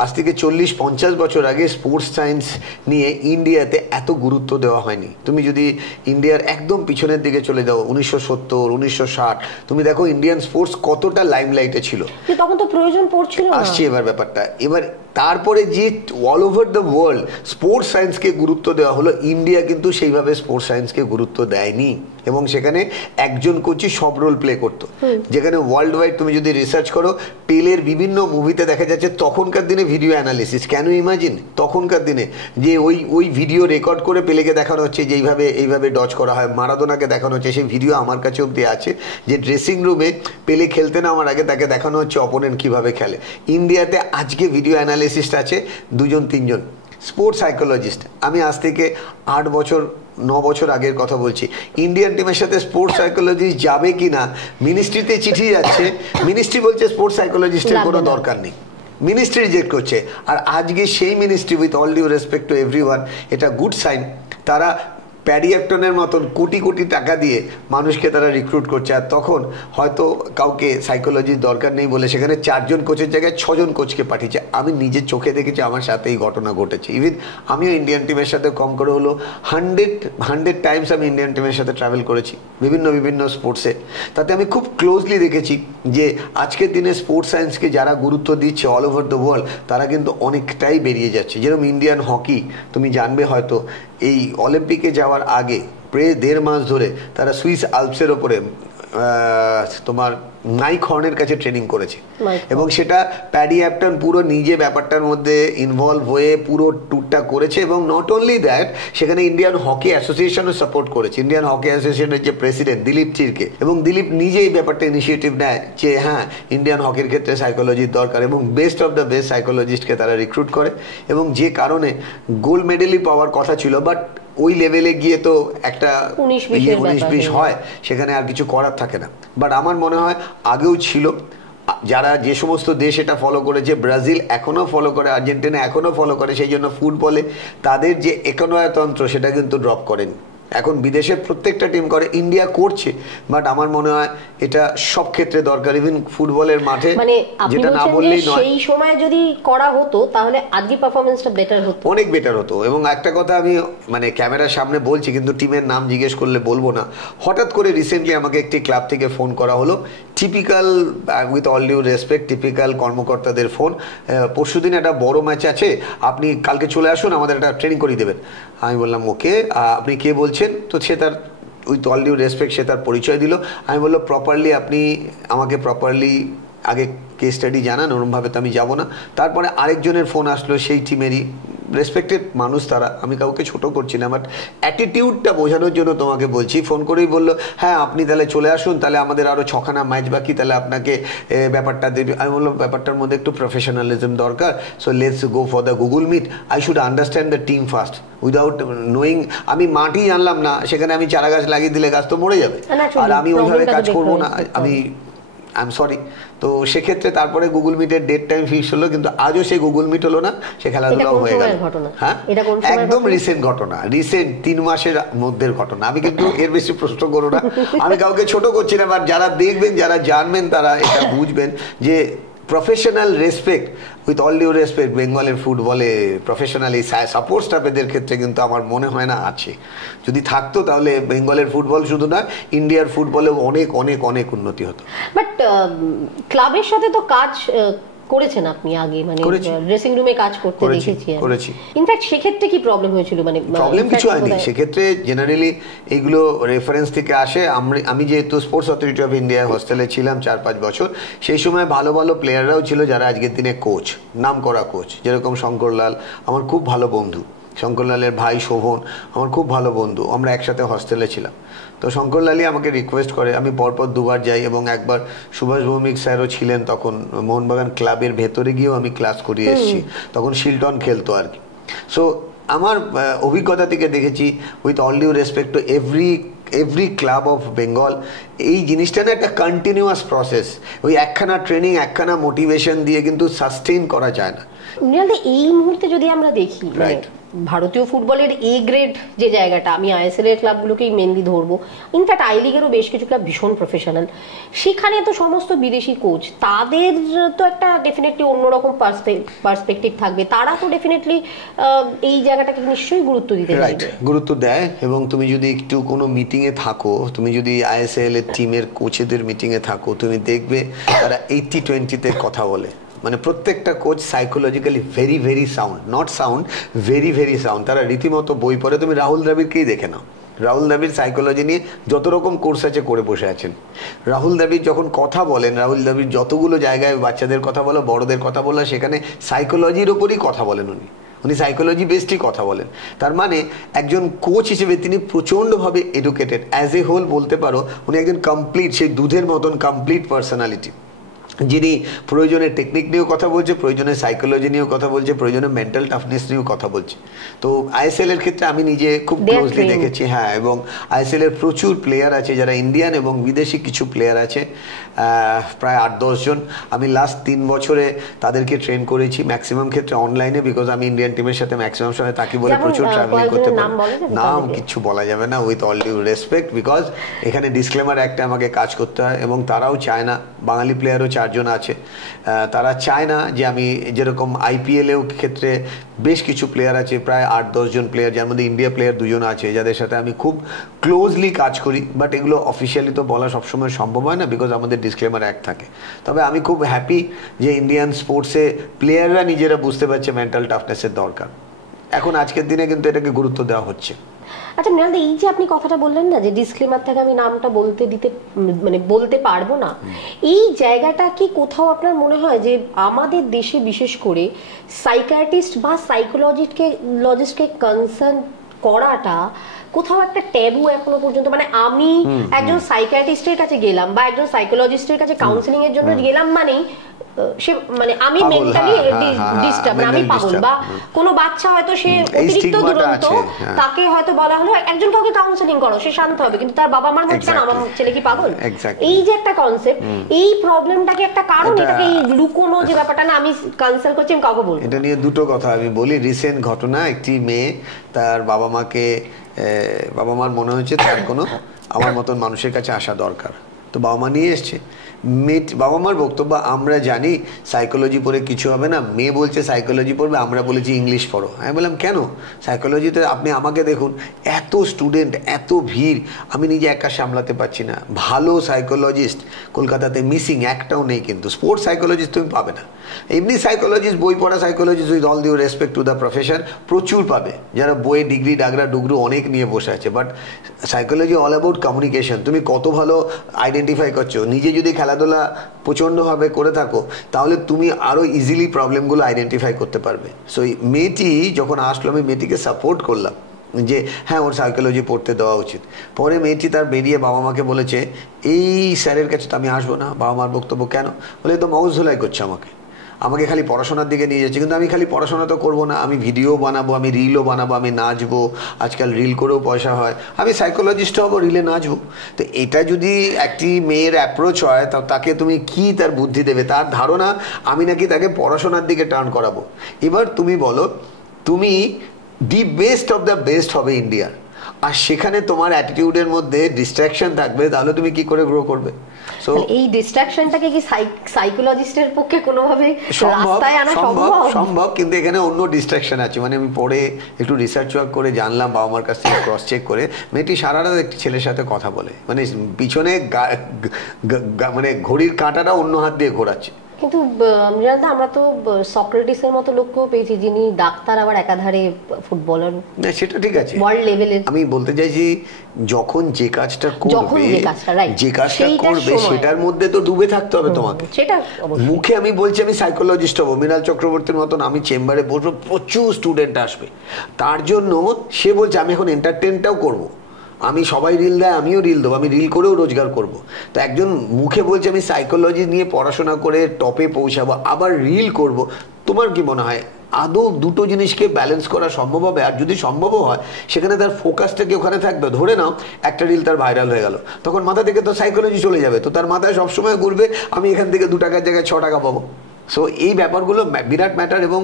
আজ থেকে 40-50 বছর আগে স্পোর্টস সায়েন্স নিয়ে ইন্ডিয়াতে এত গুরুত্ব দেওয়া হয়নি। তুমি যদি ইন্ডিয়ার একদম পিছনের দিকে চলে যাও, 1970, 1960, তুমি দেখো ইন্ডিয়ান স্পোর্টস কতটা লাইমলাইটে ছিল, তখন তো প্রয়োজন পড়ছিল না। আসছে এবার ব্যাপারটা, এবার তারপরে যে all over the world sports সায়েন্সকে গুরুত্ব দেওয়া হলো, ইন্ডিয়া কিন্তু সেইভাবে স্পোর্টস সায়েন্সকে গুরুত্ব দেয়নি, এবং সেখানে একজন কোচই সব রোল প্লে করতো। যেখানে ওয়ার্ল্ড ওয়াইড তুমি যদি রিসার্চ করো, পেলের বিভিন্ন মুভিতে দেখা যাচ্ছে তখনকার দিনে ভিডিও অ্যানালিসিস। কেন ইমাজিন তখনকার দিনে যে ওই ভিডিও রেকর্ড করে পেলেকে দেখানো হচ্ছে যে এইভাবে ডজ করা হয়, মারাদোনাকে দেখানো হচ্ছে, সেই ভিডিও আমার কাছে অব্দি আছে, যে ড্রেসিং রুমে পেলে খেলতে নামার আগে তাকে দেখানো হচ্ছে অপোনেন্ট কিভাবে খেলে। ইন্ডিয়াতে আজকে ভিডিও অ্যানালিসিস্ট আছে 2-3 স্পোর্টস সাইকোলজিস্ট। আমি আজ থেকে 8-9 বছর আগের কথা বলছি, ইন্ডিয়ান টিমের সাথে স্পোর্টস সাইকোলজিস্ট যাবে কি না, মিনিস্ট্রিতে চিঠি যাচ্ছে, মিনিস্ট্রি বলছে স্পোর্টস সাইকোলজিস্টের কোনো দরকার নেই, মিনিস্ট্রি রিজেক্ট করছে। আর আজকে সেই ministry, with all due respect to everyone, এটা গুড সাইন, তারা প্যাডি অ্যাক্টনের মতন কোটি কোটি টাকা দিয়ে মানুষকে তারা রিক্রুট করছে। আর তখন হয়তো কাউকে সাইকোলজির দরকার নেই বলে সেখানে 4 জন কোচের জায়গায় 6 জন কোচকে পাঠিয়েছে। আমি নিজের চোখে দেখেছি, আমার সাথে এই ঘটনা ঘটেছে। ইভেন আমিও ইন্ডিয়ান টিমের সাথে কম করে হলো 100 টাইমস আমি ইন্ডিয়ান টিমের সাথে ট্রাভেল করেছি বিভিন্ন স্পোর্টসে। তাতে আমি খুব ক্লোজলি দেখেছি যে আজকের দিনে স্পোর্টস সায়েন্সকে যারা গুরুত্ব দিচ্ছে অল ওভার দ্য ওয়ার্ল্ড, তারা কিন্তু অনেকটাই বেরিয়ে যাচ্ছে। যেরকম ইন্ডিয়ান হকি, তুমি জানবে হয়তো, এই অলিম্পিকে যাওয়ার আগে প্রায় 1.5 মাস ধরে তারা সুইস আলপসের ওপরে তোমার নাইক হর্নের কাছে ট্রেনিং করেছে, এবং সেটা প্যাডি অ্যাপটন পুরো নিজে ব্যাপারটার মধ্যে ইনভলভ হয়ে পুরো ট্যুরটা করেছে। এবং নট অনলি দ্যাট, সেখানে ইন্ডিয়ান হকি অ্যাসোসিয়েশনও সাপোর্ট করেছে, ইন্ডিয়ান হকি অ্যাসোসিয়েশনের যে প্রেসিডেন্ট দিলীপ চিরকে, এবং দিলীপ নিজেই ব্যাপারটা ইনিশিয়েটিভ নেয় যে হ্যাঁ, ইন্ডিয়ান হকির ক্ষেত্রে সাইকোলজির দরকার, এবং বেস্ট অফ দ্য বেস্ট সাইকোলজিস্টকে তারা রিক্রুট করে, এবং যে কারণে গোল্ড মেডেলই পাওয়ার কথা ছিল, বাট ওই লেভেলে গিয়ে তো একটা 19-20 হয়, সেখানে আর কিছু করার থাকে না। বাট আমার মনে হয় আগেও ছিল, যারা যে সমস্ত দেশ এটা ফলো করেছে, ব্রাজিল এখনও ফলো করে, আর্জেন্টিনা এখনও ফলো করে, সেই জন্য ফুটবলে তাদের যে একনয়তন্ত্র সেটা কিন্তু ড্রপ করেনি। এখন বিদেশের প্রত্যেকটা টিম করে, ইন্ডিয়া করছে, বাট আমার মনে হয় এটা সব ক্ষেত্রে দরকার, ইভেন ফুটবলের মাঠে, মানে যেটা না বললেই নয়। সেই সময় যদি করা হতো তাহলে আজকে পারফরম্যান্সটা বেটার হতো, অনেক বেটার হতো। এবং একটা কথা আমি মানে ক্যামেরার সামনে বলছি, কিন্তু টিমের নাম জিজ্ঞেস করলে বলবো না। হঠাৎ করে রিসেন্টলি আমাকে একটি ক্লাব থেকে ফোন করা হলো, typical, with all due respect, typical কর্মকর্তাদের ফোন, পরশুদিন একটা বড় ম্যাচ আছে, আপনি কালকে চলে আসুন, আমাদের একটা ট্রেনিং করিয়ে দেবেন। আমি বললাম ওকে, আপনি কে বলছেন? তো সে তার উইথ অল ডিউ রেসপেক্ট সে তার পরিচয় দিল। আমি বললো প্রপারলি আপনি আমাকে প্রপারলি আগে কেস স্টাডি জানান, ওরমভাবে তো আমি যাবো না। তারপরে আরেকজনের ফোন আসলো, সেই টিমেরই রেসপেক্টেড মানুষ তারা, আমি কাউকে ছোট করছি না, বাট অ্যাটিটিউডটা বোঝানোর জন্য তোমাকে বলছি। ফোন করেই বললো হ্যাঁ আপনি তাহলে চলে আসুন, তাহলে আমাদের আরও 6খানা ম্যাচ বাকি, তাহলে আপনাকে ব্যাপারটা দেবে। আমি বললাম ব্যাপারটার মধ্যে একটু প্রফেশনালিজম দরকার, so let's go for the Google meet, I should understand the team first, without knowing. আমি মাটি জানলাম না, সেখানে আমি চারা গাছ লাগিয়ে দিলে গাছ তো মরে যাবে, আর আমি ওইভাবে কাজ করবো না, আই এম সরি। তো সেক্ষেত্রে তারপরে গুগল মিটের ডেট টাইম ফিক্স হলো, কিন্তু আজও সেই গুগল মিট হলো না, সে খেলাধুলাও হয়ে গেল। হ্যাঁ, একদম রিসেন্ট ঘটনা, রিসেন্ট 3 মাসের মধ্যের ঘটনা। আমি কিন্তু এর বেশি প্রশ্ন করো না, আমি কাউকে ছোট করছি না, বাট যারা দেখবেন, যারা জানবেন, তারা এটা বুঝবেন যে professional respect with all due respect বেঙ্গলের ফুটবলে প্রফেশনালি সাপোর্ট স্টাফেদের ক্ষেত্রে কিন্তু আমার মনে হয় না আছে। যদি থাকতো তাহলে বেঙ্গলের ফুটবল শুধু না, ইন্ডিয়ার ফুটবলেও অনেক অনেক অনেক উন্নতি হতো। বাট ক্লাবের সাথে তো কাজ করেছেন আপনি আগে, মানে ড্রেসিং রুমে কাজ করতে দেখেছি। ইনফ্যাক্ট সেক্ষেত্রে কি প্রবলেম হয়েছিল? মানে প্রবলেম কিছু হয়নি সেক্ষেত্রে, জেনারেলি এইগুলো রেফারেন্স থেকে আসে। আমি যেহেতু স্পোর্টস অথরিটি অফ ইন্ডিয়া হোস্টেলে ছিলাম 4-5 বছর, সেই সময় ভালো ভালো প্লেয়াররাও ছিল যারা আজকের দিনে কোচ, নাম করা কোচ, যেরকম শঙ্করলাল আমার খুব ভালো বন্ধু, শঙ্করলালের ভাই শোভন আমার খুব ভালো বন্ধু, আমরা একসাথে হস্টেলে ছিলাম। তো শঙ্করলালই আমাকে রিকোয়েস্ট করে, আমি পরপর 2বার যাই এবং একবার সুভাষ ভৌমিক স্যারও ছিলেন তখন, মোহনবাগান ক্লাবের ভেতরে গিয়েও আমি ক্লাস করিয়ে এসেছি, তখন শিলটন খেলতো আর কি। সো আমার অভিজ্ঞতা থেকে দেখেছি, with all due respect to every club of Bengal, এই জিনিসটা না একটা কন্টিনিউয়াস প্রসেস। ওই একখানা ট্রেনিং, একখানা মোটিভেশন দিয়ে কিন্তু সাস্টেইন করা যায় না। এই মুহূর্তে যদি আমরা দেখি ভারতীয় ফুটবলের এ গ্রেড যে জায়গাটা, আমি আইএসএল এর ক্লাবগুলোকেই মেনলি ধরবো, ইনফ্যাক্ট আই লিগেরও বেশ কিছু ক্লাব ভীষণ প্রফেশনাল, সেখানে তো সমস্ত বিদেশি কোচ, তাদের তো একটা ডেফিনেটলি অন্যরকম পার্সপেক্টিভ থাকবে, তারা তো ডেফিনেটলি এই জায়গাটাকে নিশ্চয়ই গুরুত্ব দিতে চাইবে, গুরুত্ব দেয়। এবং তুমি যদি একটু কোনো মিটিংয়ে থাকো, তুমি যদি আইএসএল এর টিমের কোচেদের মিটিংয়ে থাকো, তুমি দেখবে তারা 80-20-তে কথা বলে। মানে প্রত্যেকটা coach psychologically very very sound, not sound, very very sound. তারা রীতিমতো বই পড়ে। তুমি রাহুল দ্রাবিড়কেই দেখে নাও, রাহুল দ্রাবিড় সাইকোলজি নিয়ে যত রকম কোর্স আছে করে বসে আছেন। রাহুল দ্রাবিড় যখন কথা বলেন, রাহুল দ্রাবিড় যতগুলো জায়গায় বাচ্চাদের কথা বলো, বড়দের কথা বলো, সেখানে সাইকোলজির ওপরই কথা বলেন উনি সাইকোলজি বেসডই কথা বলেন। তার মানে একজন কোচ হিসেবে তিনি প্রচণ্ডভাবে এডুকেটেড, অ্যাজ এ হোল বলতে পারো উনি একজন কমপ্লিট, সেই দুধের মতন কমপ্লিট পার্সোনালিটি, যিনি প্রয়োজনে টেকনিক নিয়েও কথা বলছে, প্রয়োজনে সাইকোলজি নিয়েও কথা বলছে, প্রয়োজনে মেন্টাল টাফনেস নিয়েও কথা বলছে। তো আইএসএল এর ক্ষেত্রে আমি নিজে খুব ক্লোজলি দেখেছি। হ্যাঁ, এবং আইএসএল এর প্রচুর প্লেয়ার আছে যারা ইন্ডিয়ান এবং বিদেশি কিছু প্লেয়ার আছে, প্রায় 8-10 জন। আমি লাস্ট 3 বছরে তাদেরকে ট্রেন করেছি, ম্যাক্সিমাম ক্ষেত্রে অনলাইনে, বিকজ আমি ইন্ডিয়ান টিমের সাথে ম্যাক্সিমাম সময় তাকে বলে প্রচুর ট্রাভেলিং করতে পারি। নাম কিচ্ছু বলা যাবে না, with all due respect, because এখানে ডিসক্লেমার একটা আমাকে কাজ করতে হয়, এবং তারাও চায় না, বাঙালি প্লেয়ারও 4 জন আছে, তারা চায় না যে আমি, যেরকম আইপিএলেও ক্ষেত্রে বেশ কিছু প্লেয়ার আছে, প্রায় 8-10 জন প্লেয়ার, যার মধ্যে ইন্ডিয়া প্লেয়ার 2 জন আছে, যাদের সাথে আমি খুব ক্লোজলি কাজ করি। বাট এগুলো অফিসিয়ালি তো বলা সবসময় সম্ভব হয় না, বিকজ আমাদের ডিসক্লেমার অ্যাক্ট থাকে। তবে আমি খুব হ্যাপি যে ইন্ডিয়ান স্পোর্টসে প্লেয়াররা নিজেরা বুঝতে পারছে মেন্টাল টাফনেসের দরকার। এখন আজকের দিনে কিন্তু এটাকে গুরুত্ব দেওয়া হচ্ছে। আচ্ছা মৃণালদা, এই যে আপনি কথাটা বললেন না যে ডিসক্লেমার থেকে আমি নামটা বলতে পারবো না, এই জায়গাটা কি কোথাও আপনার মনে হয় যে আমাদের দেশে বিশেষ করে সাইকিয়াট্রিস্ট বা সাইকোলজিস্টকে কনসার্ন করাটা কোথাও একটা ট্যাবু এখনো পর্যন্ত? মানে আমি একজন সাইকিয়াট্রিস্টের কাছে গেলাম বা একজন সাইকোলজিস্টের কাছে কাউন্সিলিং এর জন্য গেলাম, সে মানে আমি মেন্টালি ডিস্টার্ব, আমি পাগল, বা কোনো বাচ্চা হয়তো সে অতিরিক্ত দুরন্ত, তাকে হয়তো বলা হলো একজন কাউকে কাউন্সিলিং করো, সে শান্ত হবে, কিন্তু তার বাবা মার মধ্যে আমার ছেলে কি পাগল? এই যে একটা কনসেপ্ট, এই প্রবলেমটাকে একটা কারণ, এটাকে এই লুকোনো যে ব্যাপারটা না, আমি কাউন্সিল করছি আমি কাউকে বলবো। এটা নিয়ে দুটো কথা আমি বলি। রিসেন্ট ঘটনা, একটি মেয়ে তার বাবা মার মনে হয়েছে তার কোনো আমার মতন মানুষের কাছে আসা দরকার, তো বাবা মা নিয়ে এসছে। বাবা মার বক্তব্য, আমরা জানি সাইকোলজি পড়ে কিছু হবে না, মেয়ে বলছে সাইকোলজি পড়বে, আমরা বলেছি ইংলিশ পড়ো। আমি বললাম কেন, সাইকোলজিতে আপনি আমাকে দেখুন, এত স্টুডেন্ট, এত ভিড়, আমি নিজে একা সামলাতে পারছি না। ভালো সাইকোলজিস্ট কলকাতাতে মিসিং, একটাও নেই, কিন্তু স্পোর্টস সাইকোলজিস্ট তুমি পাবে না। এমনি সাইকোলজিস্ট, বই পড়া psychologist, with all due respect to the profession, প্রচুর পাবে, যারা বইয়ে ডিগ্রি ডাগরা ডুগরু অনেক নিয়ে বসে আছে। But psychology all about communication. তুমি কত ভালো আইডেন্টিফাই করছো, নিজে যদি খেলাধুলা প্রচণ্ডভাবে করে থাকো, তাহলে তুমি আরও ইজিলি প্রবলেমগুলো আইডেন্টিফাই করতে পারবে। সো এই মেয়েটি যখন আসলো, আমি মেয়েটিকে সাপোর্ট করলাম যে হ্যাঁ ওর সাইকোলজি পড়তে দেওয়া উচিত। পরে মেয়েটি তার বেরিয়ে বাবা মাকে বলেছে এই স্যারের কাছে তো আমি আসবো না। বাবা মার বক্তব্য কেন, বলে তো মগজ ধোলাই করছে, আমাকে খালি পড়াশোনার দিকে নিয়ে যাচ্ছে। কিন্তু আমি খালি পড়াশোনা তো করবো না, আমি ভিডিও বানাবো, আমি রিলও বানাবো, আমি নাচবো, আজকাল রিল করেও পয়সা হয়, আমি সাইকোলজিস্ট হবো, রিলে নাচবো। তো এটা যদি একটি মেয়ের অ্যাপ্রোচ হয়, তা তাকে তুমি কি তার বুদ্ধি দেবে? তার ধারণা আমি নাকি তাকে পড়াশোনার দিকে টার্ন করাবো। এবার তুমি বলো, তুমি the best of the best হবে ইন্ডিয়ার, আর সেখানে তোমার অ্যাটিটিউডের মধ্যে ডিস্ট্রাকশন থাকবে, তাহলে তুমি কি করে গ্রো করবে? সো এই ডিস্ট্রাকশনটাকে কি সাইকোলজিস্টের পক্ষে কোনোভাবে রাস্তায় আনা সম্ভব, কিন্তু এখানে অন্য ডিস্ট্রাকশন আছে। মানে আমি পরে একটু রিসার্চ ওয়ার্ক করে জানলাম, বাবা মার কাছ থেকে ক্রস চেক করে, মেয়েটি সারা রাত একটি ছেলের সাথে কথা বলে, মানে পিছনে মানে ঘড়ির কাঁটাটা অন্য হাত দিয়ে ঘোরাচ্ছে। কিন্তু আমরা তো সক্রেটিসের মতো লোককেও পেয়েছি যিনি ডাক্তার আবার একাধারে ফুটবলার। না সেটা ঠিক আছে, ওয়ার্ল্ড লেভেলের। আমি বলতে চাইছি যখন যে কাজটা করবে, যে কাজটা করবে সেটার মধ্যে তো ডুবে থাকতে হবে তোমাকে। সেটা মুখে আমি বলছি আমি সাইকোলজিস্ট হবো, মৃণাল চক্রবর্তীর মতন আমি চেম্বারে বসবো, প্রচুর স্টুডেন্ট আসবে, তার জন্য সে বলছে আমি এখন এন্টারটেনটাও করবো, আমি সবাই রিল দেয় আমিও রিল দেবো, আমি রিল করেও রোজগার করব। তো একজন মুখে বলছে আমি সাইকোলজি নিয়ে পড়াশোনা করে টপে পৌঁছাবো, আবার রিল করব, তোমার কি মনে হয় আদৌ দুটো জিনিসকে ব্যালেন্স করা সম্ভব হবে? আর যদি সম্ভবও হয় সেখানে তার ফোকাসটা কি ওখানে থাকবে? ধরে নাও একটা রিল তার ভাইরাল হয়ে গেল, তখন মাথা থেকে তো সাইকোলজি চলে যাবে, তো তার মাথায় সবসময় ঘুরবে আমি এখান থেকে 2 টাকার জায়গায় 6 টাকা পাবো। সো এই ব্যাপারগুলো বিরাট ম্যাটার। এবং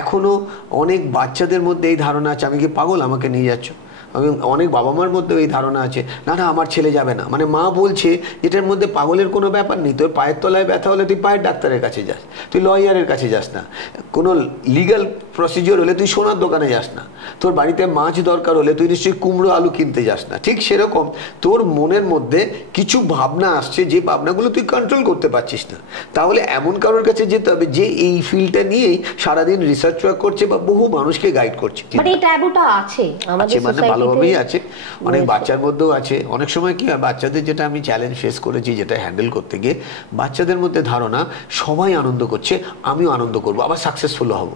এখনও অনেক বাচ্চাদের মধ্যে এই ধারণা আছে আমি কি পাগল, আমাকে নিয়ে যাচ্ছ। এবং অনেক বাবা মার মধ্যেও এই ধারণা আছে, না না আমার ছেলে যাবে না, মানে মা বলছে এটার মধ্যে পাগলের কোনো ব্যাপার নেই, তোর পায়ের তলায় ব্যথা হলে তুই পায়ের ডাক্তারের কাছে যাস, তুই লয়ারের কাছে যাস না, কোনো লিগাল প্রসিজিওর হলে তুই সোনার দোকানে যাস না, তোর বাড়িতে মাছ দরকার হলে তুই নিশ্চয়ই কুমড়ো আলু কিনতে যাস না। ঠিক সেরকম তোর মনের মধ্যে কিছু ভাবনা আসছে, যে ভাবনাগুলো তুই কন্ট্রোল করতে পারছিস না, তাহলে এমন কারোর কাছে যেতে হবে যে এই ফিল্ডটা নিয়েই সারাদিন রিসার্চ ওয়ার্ক করছে বা বহু মানুষকে গাইড করছে। এই ট্যাবুটা আছে আমাদের সোসাইটিতে, ভালোভাবেই আছে, অনেক বাচ্চার মধ্যেও আছে। অনেক সময় কি হয় বাচ্চাদের, যেটা আমি চ্যালেঞ্জ ফেস করেছি, যেটা হ্যান্ডেল করতে গিয়ে বাচ্চাদের মধ্যে ধারণা সবাই আনন্দ করছে আমিও আনন্দ করবো, আবার সাকসেসফুল হব।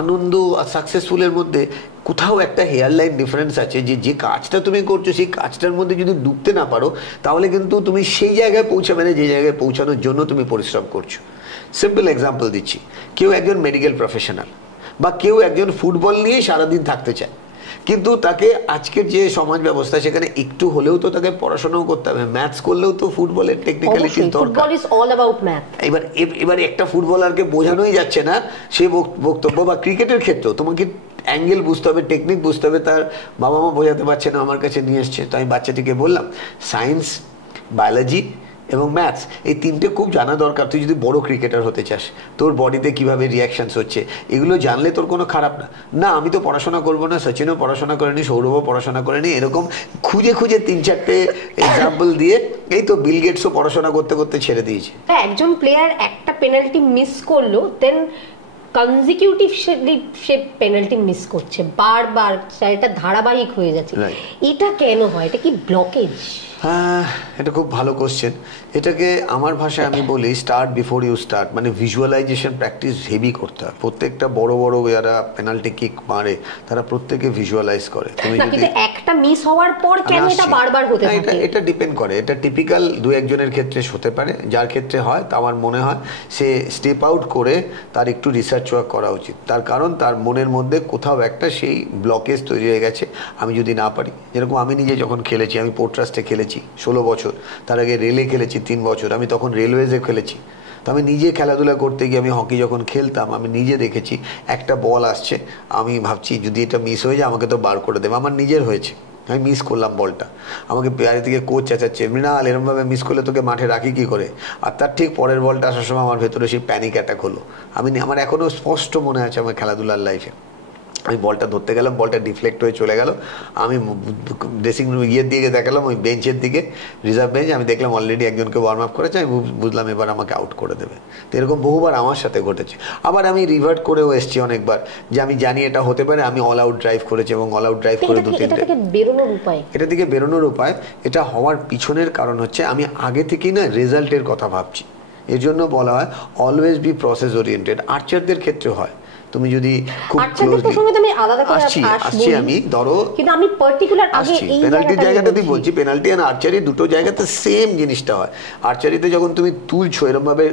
আনন্দ আর সাকসেসফুলের মধ্যে কোথাও একটা হেয়ার লাইন ডিফারেন্স আছে, যে যে কাজটা তুমি করছো সেই কাজটার মধ্যে যদি ডুবতে না পারো তাহলে কিন্তু তুমি সেই জায়গায় পৌঁছাবে না যে জায়গায় পৌঁছানোর জন্য তুমি পরিশ্রম করছো। সিম্পল এক্সাম্পল দিচ্ছি, কেউ একজন মেডিকেল প্রফেশনাল বা কেউ একজন ফুটবল নিয়ে সারাদিন থাকতে চায়, কিন্তু তাকে আজকের যে সমাজ ব্যবস্থা সেখানে একটু হলেও তো তাকে পড়াশোনাও করতে হবে, ম্যাথস করলেও তো ফুটবলের টেকনিক্যালিটি দরকার। এবার একটা ফুটবলারকে বোঝানোই যাচ্ছে না সে বক্তব্য, বা ক্রিকেটের ক্ষেত্রেও তোমাকে অ্যাঙ্গেল বুঝতে হবে, টেকনিক বুঝতে হবে, তার বাবা মা বোঝাতে পারছে না, আমার কাছে নিয়ে এসছে। তো আমি বাচ্চাটিকে বললাম সায়েন্স, বায়োলজি এবং ম্যাথস এই 3টে খুব জানা দরকার। তুই যদি বড় ক্রিকেটার হতে চাস, তোর বডিতে কিভাবে রিয়াকশনস হচ্ছে এগুলো জানলে তোর কোনো খারাপ না। না আমি তো পড়াশোনা করবো না, সচিনও পড়াশোনা করেনি, সৌরভও পড়াশোনা করেনি, এরকম খুঁজে খুঁজে 3-4টে এক্সাম্পল দিয়ে এই তো বিল গেটসও পড়াশোনা করতে করতে ছেড়ে দিয়েছে। একজন প্লেয়ার একটা পেনাল্টি মিস করলো, দেন কনজিকিউটিভ সে পেনাল্টি মিস করছে বারবার, এটা ধারাবাহিক হয়ে যাচ্ছে, এটা কেন হয়? এটা কি ব্লকেজ? হ্যাঁ, এটা খুব ভালো কোশ্চেন। এটাকে আমার ভাষায় আমি বলি স্টার্ট বিফোর ইউ স্টার্ট, মানে ভিজুয়ালাইজেশন প্র্যাকটিস হেভি করতে হয়। প্রত্যেকটা বড় বড় যারা পেনাল্টি কিক মারে তারা প্রত্যেকে ভিজুয়ালাইজ করে। তুমি যদি একটা মিস হওয়ার পর কেন এটা বারবার হতে থাকে, এটা ডিপেন্ড করে। এটা টিপিক্যাল 2-1 ক্ষেত্রে হতে পারে, যার ক্ষেত্রে হয় তা আমার মনে হয় সে স্টেপ আউট করে তার একটু রিসার্চ ওয়ার্ক করা উচিত। তার কারণ তার মনের মধ্যে কোথাও একটা সেই ব্লকেজ তৈরি হয়ে গেছে, আমি যদি না পারি। যেরকম আমি নিজে যখন খেলেছি, আমি পোর্ট ট্রাস্টে খেলেছি 16 বছর, তার আগে রেলে খেলেছি 3 বছর, আমি তখন রেলওয়েজে খেলেছি। তো আমি নিজে খেলাধুলা করতে গিয়ে, আমি হকি যখন খেলতাম আমি নিজে দেখেছি একটা বল আসছে, আমি ভাবছি যদি এটা মিস হয়ে যায় আমাকে তো বার করে দেবে, আমার নিজের হয়েছে, আমি মিস করলাম বলটা, আমাকে বাইরে থেকে কোচ চেঁচাচ্ছে মৃণাল এরমভাবে মিস করলে তোকে মাঠে রাখি কি করে। আর তার ঠিক পরের বলটা আসার সময় আমার ভেতরে সেই প্যানিক অ্যাটাক হলো। আমার এখনও স্পষ্ট মনে আছে আমার খেলাধুলার লাইফে, আমি বলটা ধরতে গেলাম, বলটা ডিফ্লেক্ট হয়ে চলে গেল, আমি ড্রেসিং রুম দিকে দেখালাম, ওই বেঞ্চের দিকে, রিজার্ভ বেঞ্চ, আমি দেখলাম অলরেডি একজনকে ওয়ার্ম আপ করেছে, আমি বুঝলাম এবার আমাকে আউট করে দেবে। তো এরকম বহুবার আমার সাথে ঘটেছে। আবার আমি রিভার্ট করেও এসেছি অনেকবার, যে আমি জানি এটা হতে পারে, আমি অল আউট ড্রাইভ করেছি এবং অল আউট ড্রাইভ করে 2-3 এটা থেকে বেরোনোর উপায়, এটা হওয়ার পিছনের কারণ হচ্ছে আমি আগে থেকেই না রেজাল্টের কথা ভাবছি। এর জন্য বলা হয় অলওয়েজ বি প্রসেস ওরিয়েন্টেড। আর্চারদের ক্ষেত্রে হয়, তুমি যদি খুব আসছি আমি, ধরো কিন্তু আমি পার্টিকুলার আগে এই পেনাল্টির জায়গাটাতেই বলছি, পেনাল্টি আর আর্চারি দুটো জায়গাতে সেম জিনিসটা হয়। আর্চারিতে যখন তুমি তুলছো এরকম ভাবে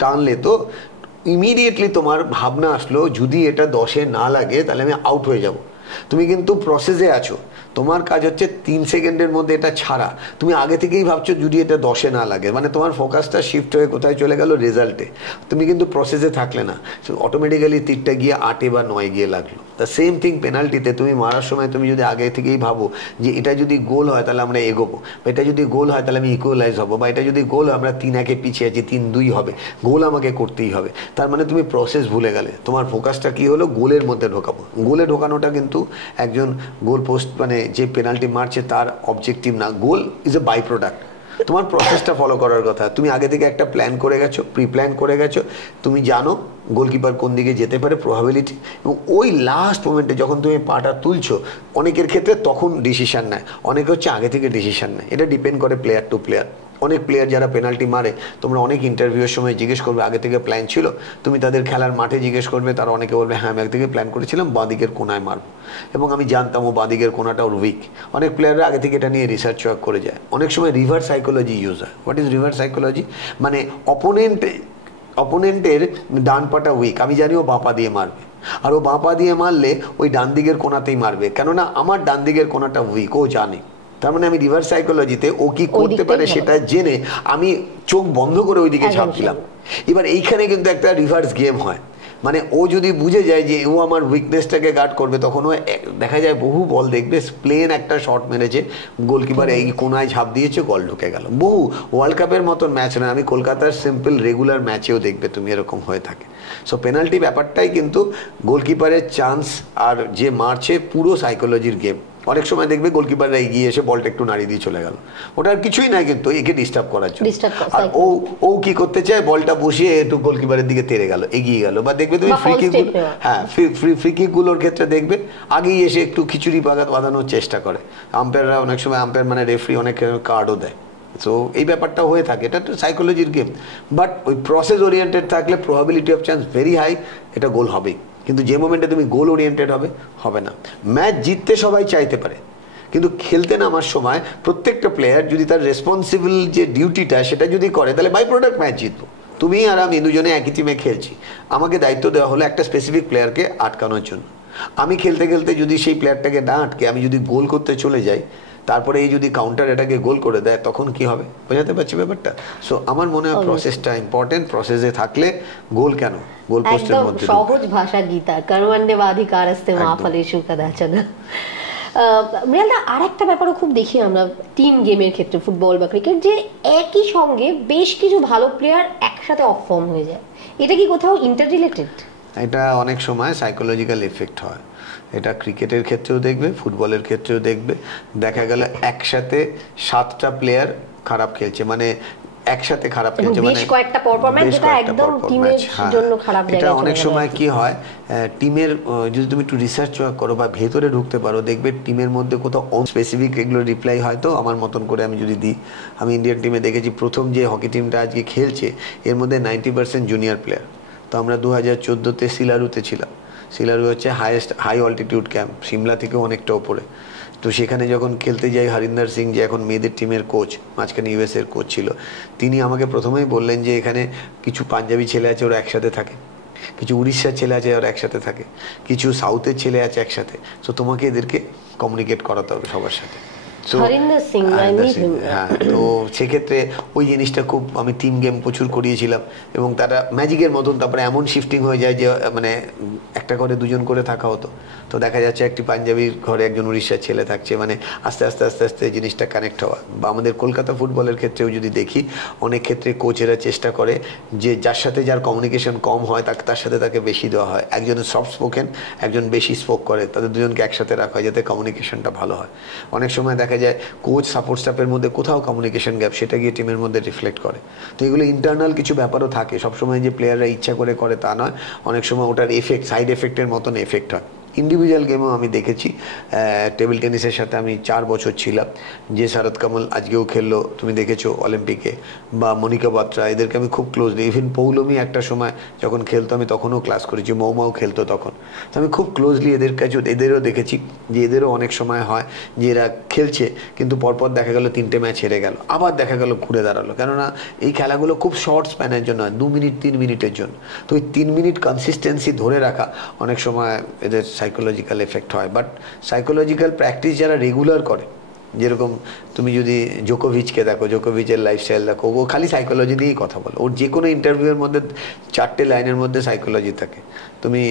টানলে, তো ইমিডিয়েটলি তোমার ভাবনা আসলো যদি এটা 10-এ না লাগে তাহলে আমি আউট হয়ে যাব। তুমি কিন্তু প্রসেসে আছো, তোমার কাজ হচ্ছে 3 সেকেন্ডের মধ্যে এটা ছাড়া। তুমি আগে থেকেই ভাবছো যদি এটা 10-এ না লাগে, মানে তোমার ফোকাসটা শিফট হয়ে কোথায় চলে গেল, রেজাল্টে। তুমি কিন্তু প্রসেসে থাকলে না, অটোমেটিক্যালি তীরটা গিয়ে 8-এ বা 9-এ গিয়ে লাগলো। দ্য সেম থিং পেনাল্টিতে তুমি মারার সময় তুমি যদি আগে থেকেই ভাবো যে এটা যদি গোল হয় তাহলে আমরা এগোবো, বা এটা যদি গোল হয় তাহলে আমি ইকুয়ালাইজ হবো, বা এটা যদি গোল হয় আমরা 3-1 পিছিয়ে আছি 3-2 হবে, গোল আমাকে করতেই হবে, তার মানে তুমি প্রসেস ভুলে গেলে। তোমার ফোকাসটা কি হলো, গোলের মধ্যে ঢোকাবো। গোলে ঢোকানোটা কিন্তু একজন গোল পোস্ট মানে যে পেনাল্টি মারছে তার অবজেক্টিভ না, goal is a by product. তোমার প্রসেসটা ফলো করার কথা। তুমি আগে থেকে একটা প্ল্যান করে গেছো, প্রি প্ল্যান করে গেছো, তুমি জানো গোলকিপার কোন দিকে যেতে পারে, প্রবাবিলিটি, এবং ওই লাস্ট মোমেন্টে যখন তুমি পাটা তুলছো, অনেকের ক্ষেত্রে তখন ডিসিশন নেয়, অনেকে হচ্ছে আগে থেকে ডিসিশন নেয়। এটা ডিপেন্ড করে প্লেয়ার টু প্লেয়ার। অনেক প্লেয়ার যারা পেনাল্টি মারে, তোমরা অনেক ইন্টারভিউয়ের সময় জিজ্ঞেস করবে আগে থেকে প্ল্যান ছিল, তুমি তাদের খেলার মাঠে জিজ্ঞেস করবে, তারা অনেকে বলবে হ্যাঁ আমি আগে থেকে প্ল্যান করেছিলাম বাঁদিকের কোনায় মারবো, এবং আমি জানতাম ও বাঁদিকের কোনাটা ওর উইক। অনেক প্লেয়াররা আগে থেকে এটা নিয়ে রিসার্চ ওয়ার্ক করে যায়। অনেক সময় রিভার্স সাইকোলজি ইউজ হয়। What is reverse psychology? মানে অপোনেন্টের ডান পাটা উইক, আমি জানি ও বাঁ পা দিয়ে মারবে, আর ও বাঁ পা দিয়ে মারলে ওই ডান দিকের কোনাতেই মারবে, কেননা আমার ডান দিকের কোনাটা উইক, ও জানে। তার মানে আমি রিভার্স সাইকোলজিতে ও কি করতে পারে সেটা জেনে আমি চোখ বন্ধ করে ওইদিকে ঝাঁপ দিলাম। এবার এইখানে কিন্তু একটা রিভার্স গেম হয়, মানে ও যদি বুঝে যায় যে ও আমার উইকনেসটাকে গার্ড করবে, তখন ও দেখা যায় বহু বল দেখবে প্লেন একটা শট মেরেছে, গোলকিপার এই কোনায় ঝাঁপ দিয়েছে, গোল ঢুকে গেল। বহু ওয়ার্ল্ড কাপের মতন ম্যাচ না, আমি কলকাতার সিম্পল রেগুলার ম্যাচেও দেখবে তুমি এরকম হয়ে থাকে। সো পেনাল্টি ব্যাপারটাই কিন্তু গোলকিপারের চান্স আর যে মারছে পুরো সাইকোলজির গেম। অনেক সময় দেখবে গোলকিপাররা এগিয়ে এসে বলটা একটু নাড়িয়ে দিয়ে চলে গেল, ওটা আর কিছুই নাই কিন্তু একে ডিস্টার্ব করার জন্য। আর ও কি করতে চায়, বলটা বসিয়ে একটু গোলকিপারের দিকে তেড়ে গেল, এগিয়ে গেল। বা দেখবে তুমি ফ্রি কিক, হ্যাঁ ফ্রি কিক গুলোর ক্ষেত্রে দেখবে আগেই এসে একটু খিচুড়ি বাঁধানোর চেষ্টা করে আম্পায়াররা। অনেক সময় আম্পায়ার মানে রেফারি অনেক কার্ডও দেয়। সো এই ব্যাপারটা হয়ে থাকে, এটা তো সাইকোলজির গেম। বাট ওই প্রসেস ওরিয়েন্টেড থাকলে probability of chance very high, এটা গোল হবেই। কিন্তু যে মোমেন্টে তুমি গোল ওরিয়েন্টেড হবে না। ম্যাচ জিততে সবাই চাইতে পারে, কিন্তু খেলতে নামার সময় প্রত্যেকটা প্লেয়ার যদি তার রেসপন্সিবল যে ডিউটিটা সেটা যদি করে, তাহলে বাই প্রোডাক্ট ম্যাচ জিতবো। তুমি আর আমি দুজনে একই টিমে খেলছি, আমাকে দায়িত্ব দেওয়া হলো একটা স্পেসিফিক প্লেয়ারকে আটকানোর জন্য। আমি খেলতে খেলতে যদি সেই প্লেয়ারটাকে না আটকে আমি যদি গোল করতে চলে যাই, তারপরে এই যদি কাউন্টার এটাকে গোল করে দেয়, তখন কি হবে বোঝাতে পারছি ব্যাপারটা? সো আমার মনে হয় প্রসেসটা ইম্পর্টেন্ট। প্রসেসে থাকলে গোল কেন, গোল পোস্টের মধ্যে সহজ ভাষা গীতা কর্মণ্যে বাধিকারস্তে মা ফলেষু কদাচন। মৃণালদা, আর একটা ব্যাপারও খুব দেখি আমরা টিম গেমের ক্ষেত্রে, ফুটবল বা ক্রিকেট, যে একই সঙ্গে বেশ কিছু ভালো প্লেয়ার একসাথে অফ ফর্ম হয়ে যায়। এটা কি কোথাও ইন্টার রিলেটেড? এটা অনেক সময় সাইকোলজিক্যাল এফেক্ট হয়। এটা ক্রিকেটের ক্ষেত্রেও দেখবে, ফুটবলের ক্ষেত্রেও দেখবে। দেখা গেল একসাথে 7টা প্লেয়ার খারাপ খেলছে, মানে একসাথে খারাপ খেলছে, মানে কয়েকটা পারফরম্যান্স যেটা একদম টিমের জন্য খারাপ জায়গায়। এটা অনেক সময় কি হয়, টিমের যদি তুমি একটু রিসার্চ করো বা ভেতরে ঢুকতে পারো, দেখবে টিমের মধ্যে কোথাও স্পেসিফিক এগুলো রিপ্লাই হয়তো আমার মতন করে আমি যদি দিই। আমি ইন্ডিয়ান টিমে দেখেছি প্রথম যে হকি টিমটা আজকে খেলছে এর মধ্যে 90% জুনিয়র প্লেয়ার। তো আমরা 2014-তে সিলারুতে ছিলাম। সিলারু হচ্ছে হাই অল্টিটিউড ক্যাম্প, সিমলা থেকে অনেকটা ওপরে। তো সেখানে যখন খেলতে যাই, হরিন্দর সিং যে এখন মেয়েদের টিমের কোচ, মাঝখানে ইউএসএর কোচ ছিল, তিনি আমাকে প্রথমেই বললেন যে এখানে কিছু পাঞ্জাবি ছেলে আছে ওরা একসাথে থাকে, কিছু উড়িষ্যার ছেলে আছে ওরা একসাথে থাকে, কিছু সাউথের ছেলে আছে একসাথে। সো তোমাকে এদেরকে কমিউনিকেট করাতে হবে সবার সাথে। হ্যাঁ, তো সেক্ষেত্রে ওই জিনিসটা খুব, আমি টিম গেম প্রচুর করিয়েছিলাম, এবং তারা ম্যাজিকের মতন তারপরে এমন শিফটিং হয়ে যায় যে মানে একটা ঘরে দুজন করে থাকা হতো। তো দেখা যাচ্ছে একটি পাঞ্জাবির ঘরে একজন উড়িষ্যার ছেলে থাকছে, মানে আস্তে আস্তে আস্তে আস্তে জিনিসটা কানেক্ট হওয়া। বা আমাদের কলকাতা ফুটবলের ক্ষেত্রেও যদি দেখি, অনেক ক্ষেত্রে কোচেরা চেষ্টা করে যে যার সাথে যার কমিউনিকেশন কম হয় তার সাথে তাকে বেশি দেওয়া হয়। একজনের সফট স্পোকেন, একজন বেশি স্পোক করে, তাদের দুজনকে একসাথে রাখা হয় যাতে কমিউনিকেশনটা ভালো হয়। অনেক সময় দেখা যায় কোচ সাপোর্ট স্টাফের মধ্যে কোথাও কমিউনিকেশন গ্যাপ, সেটা গিয়ে টিমের মধ্যে রিফ্লেক্ট করে। তো এগুলো ইন্টারনাল কিছু ব্যাপারও থাকে, সবসময় যে প্লেয়াররা ইচ্ছা করে তা নয়, অনেক সময় ওটার এফেক্ট সাইড এফেক্টের মতন এফেক্ট হয়। ইন্ডিভিজুয়াল গেমেও আমি দেখেছি। টেবিল টেনিসের সাথে আমি 4 বছর ছিলাম, যে শরৎ কমল আজকেও খেললো, তুমি দেখেছো অলিম্পিকে, বা মনিকা বাত্রা, এদেরকে আমি খুব ক্লোজলি, ইভেন পৌলমি একটা সময় যখন খেলতো আমি তখনও ক্লাস করেছি, মৌমাও খেলতো তখন। তো আমি খুব ক্লোজলি এদেরও দেখেছি যে এদেরও অনেক সময় হয় যে এরা খেলছে কিন্তু পরপর দেখা গেল 3টে ম্যাচ হেরে গেল, আবার দেখা গেল ঘুরে দাঁড়ালো। কেননা এই খেলাগুলো খুব শর্ট স্প্যানের জন্য হয়, 2 মিনিট 3 মিনিটের জন্য। তো ওই 3 মিনিট কনসিস্টেন্সি ধরে রাখা অনেক সময় এদের সাইকোলজিক্যাল এফেক্ট হয়। বাট সাইকোলজিক্যাল প্র্যাকটিস যারা রেগুলার করে যেরকম তুমি যদি জোকোভিচকে দেখো, জোকোভিচের লাইফস্টাইল দেখো, ও খালি সাইকোলজি দিয়েই কথা বলে। ওর যে কোনো ইন্টারভিউয়ের মধ্যে 4টে লাইনের মধ্যে সাইকোলজি থাকে। তুমি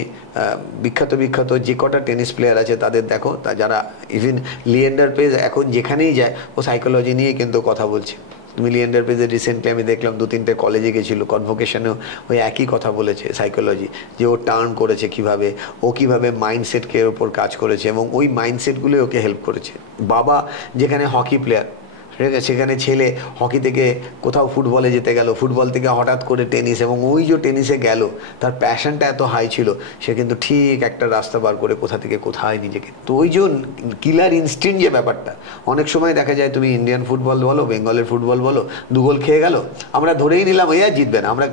বিখ্যাত বিখ্যাত যে কটা টেনিস প্লেয়ার আছে তাদের দেখো, তা যারা ইভেন লিয়েন্ডার পেজ এখন যেখানেই যায় ও সাইকোলজি নিয়ে কিন্তু কথা বলছে। তুমি লিয়েন্ডার পেজের রিসেন্টলি আমি দেখলাম 2-3টে কলেজে গেছিলো, কনভোকেশনেও ওই একই কথা বলেছে সাইকোলজি, যে ও টার্ন করেছে কিভাবে, ও কিভাবে মাইন্ডসেটকে ওপর কাজ করেছে এবং ওই মাইন্ডসেটগুলো ওকে হেল্প করেছে। বাবা যেখানে হকি প্লেয়ার, ঠিক আছে, সেখানে ছেলে হকি থেকে কোথাও ফুটবলে যেতে গেল, ফুটবল থেকে হঠাৎ করে টেনিস, এবং ওই যে টেনিসে গেল তার প্যাশনটা এত হাই ছিল, সে কিন্তু ঠিক একটা রাস্তা বার করে কোথা থেকে কোথায় নিজেকে। তো ওই যে কিলার ইনস্টিংক্ট যে ব্যাপারটা, অনেক সময় দেখা যায় তুমি ইন্ডিয়ান ফুটবল বলো, বেঙ্গলের ফুটবল বলো, 2 গোল খেয়ে গেল, আমরা ধরেই নিলাম ওই আর জিতবে না, আমরা